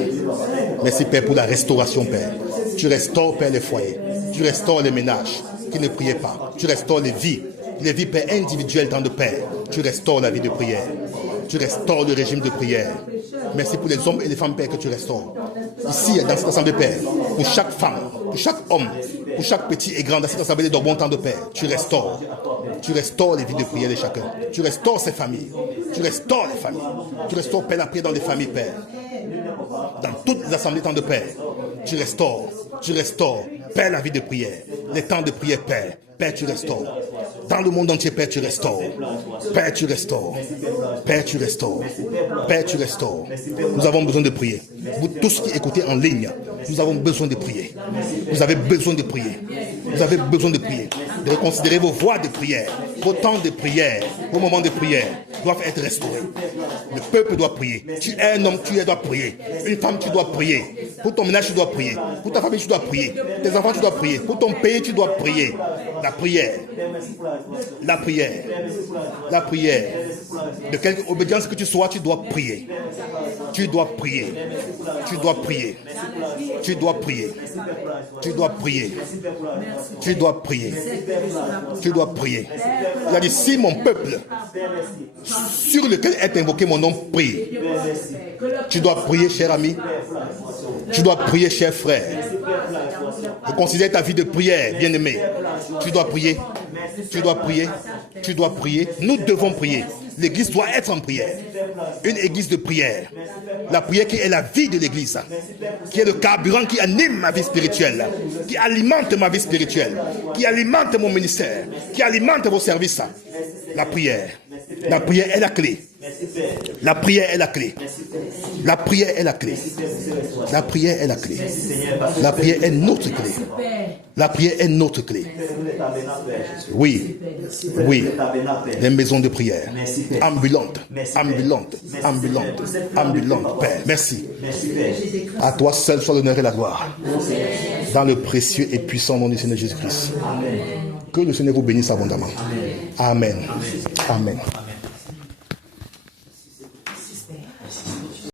Merci, Père, pour la restauration, Père. Tu restaures, Père, les foyers. Tu restaures les ménages qui ne priaient pas. Tu restaures les vies, Père, individuelles dans le Père. Tu restaures la vie de prière. Tu restaures le régime de prière. Merci pour les hommes et les femmes, Père, que tu restaures. Ici, dans cette assemblée, Père, pour chaque femme, pour chaque homme, pour chaque petit et grand, dans cette assemblée de bon temps de Père, tu restaures. Tu restaures les vies de prière de chacun. Tu restaures ces familles. Tu restaures les familles. Tu restaures, Père, la prière dans les familles, Père. Dans toutes les assemblées temps de Père, tu restaures, Père, la vie de prière, les temps de prière, Père. Père, tu restaures. Dans le monde entier, Père, tu restaures. Père, tu restaures. Père, tu restaures. Père, tu restaures. Nous avons besoin de prier. Vous tous qui écoutez en ligne, nous avons besoin de prier. Vous avez besoin de prier. Vous avez besoin de prier. De reconsidérer vos voies de prière. Vos temps de prière, vos moments de prière doivent être restaurés. Le peuple doit prier. Tu es un homme, tu dois prier. Une femme, tu dois prier. Pour ton ménage, tu dois prier. Pour ta famille, tu dois prier. Tes enfants, tu dois prier. Pour ton pays, tu dois prier. La prière. La prière. La prière. De quelque obédience que tu sois, tu dois prier. Tu dois prier. Tu dois prier. Tu dois prier. Tu dois prier. Tu dois prier. Tu dois prier. Il a dit, si mon peuple sur lequel est invoqué mon nom prie, tu dois prier, cher ami. Tu dois prier, cher frère. Considère ta vie de prière, bien-aimé. Tu dois prier. Tu dois prier. Tu dois prier. Nous devons prier. L'église doit être en prière. Une église de prière. La prière qui est la vie de l'église. Qui est le carburant qui anime ma vie spirituelle. Qui alimente ma vie spirituelle. Qui alimente mon ministère. Qui alimente vos services. La prière. La prière est la clé. La prière est la clé. La prière est la clé. La prière est la clé. La prière est notre clé. La prière est notre clé. Oui. Oui. Les maisons de prière. Ambulantes. Ambulantes. Ambulantes. Ambulantes. Père, merci. À toi seul soit l'honneur et la gloire. Dans le précieux et puissant nom du Seigneur Jésus-Christ. Que le Seigneur vous bénisse abondamment. Amen. Amen.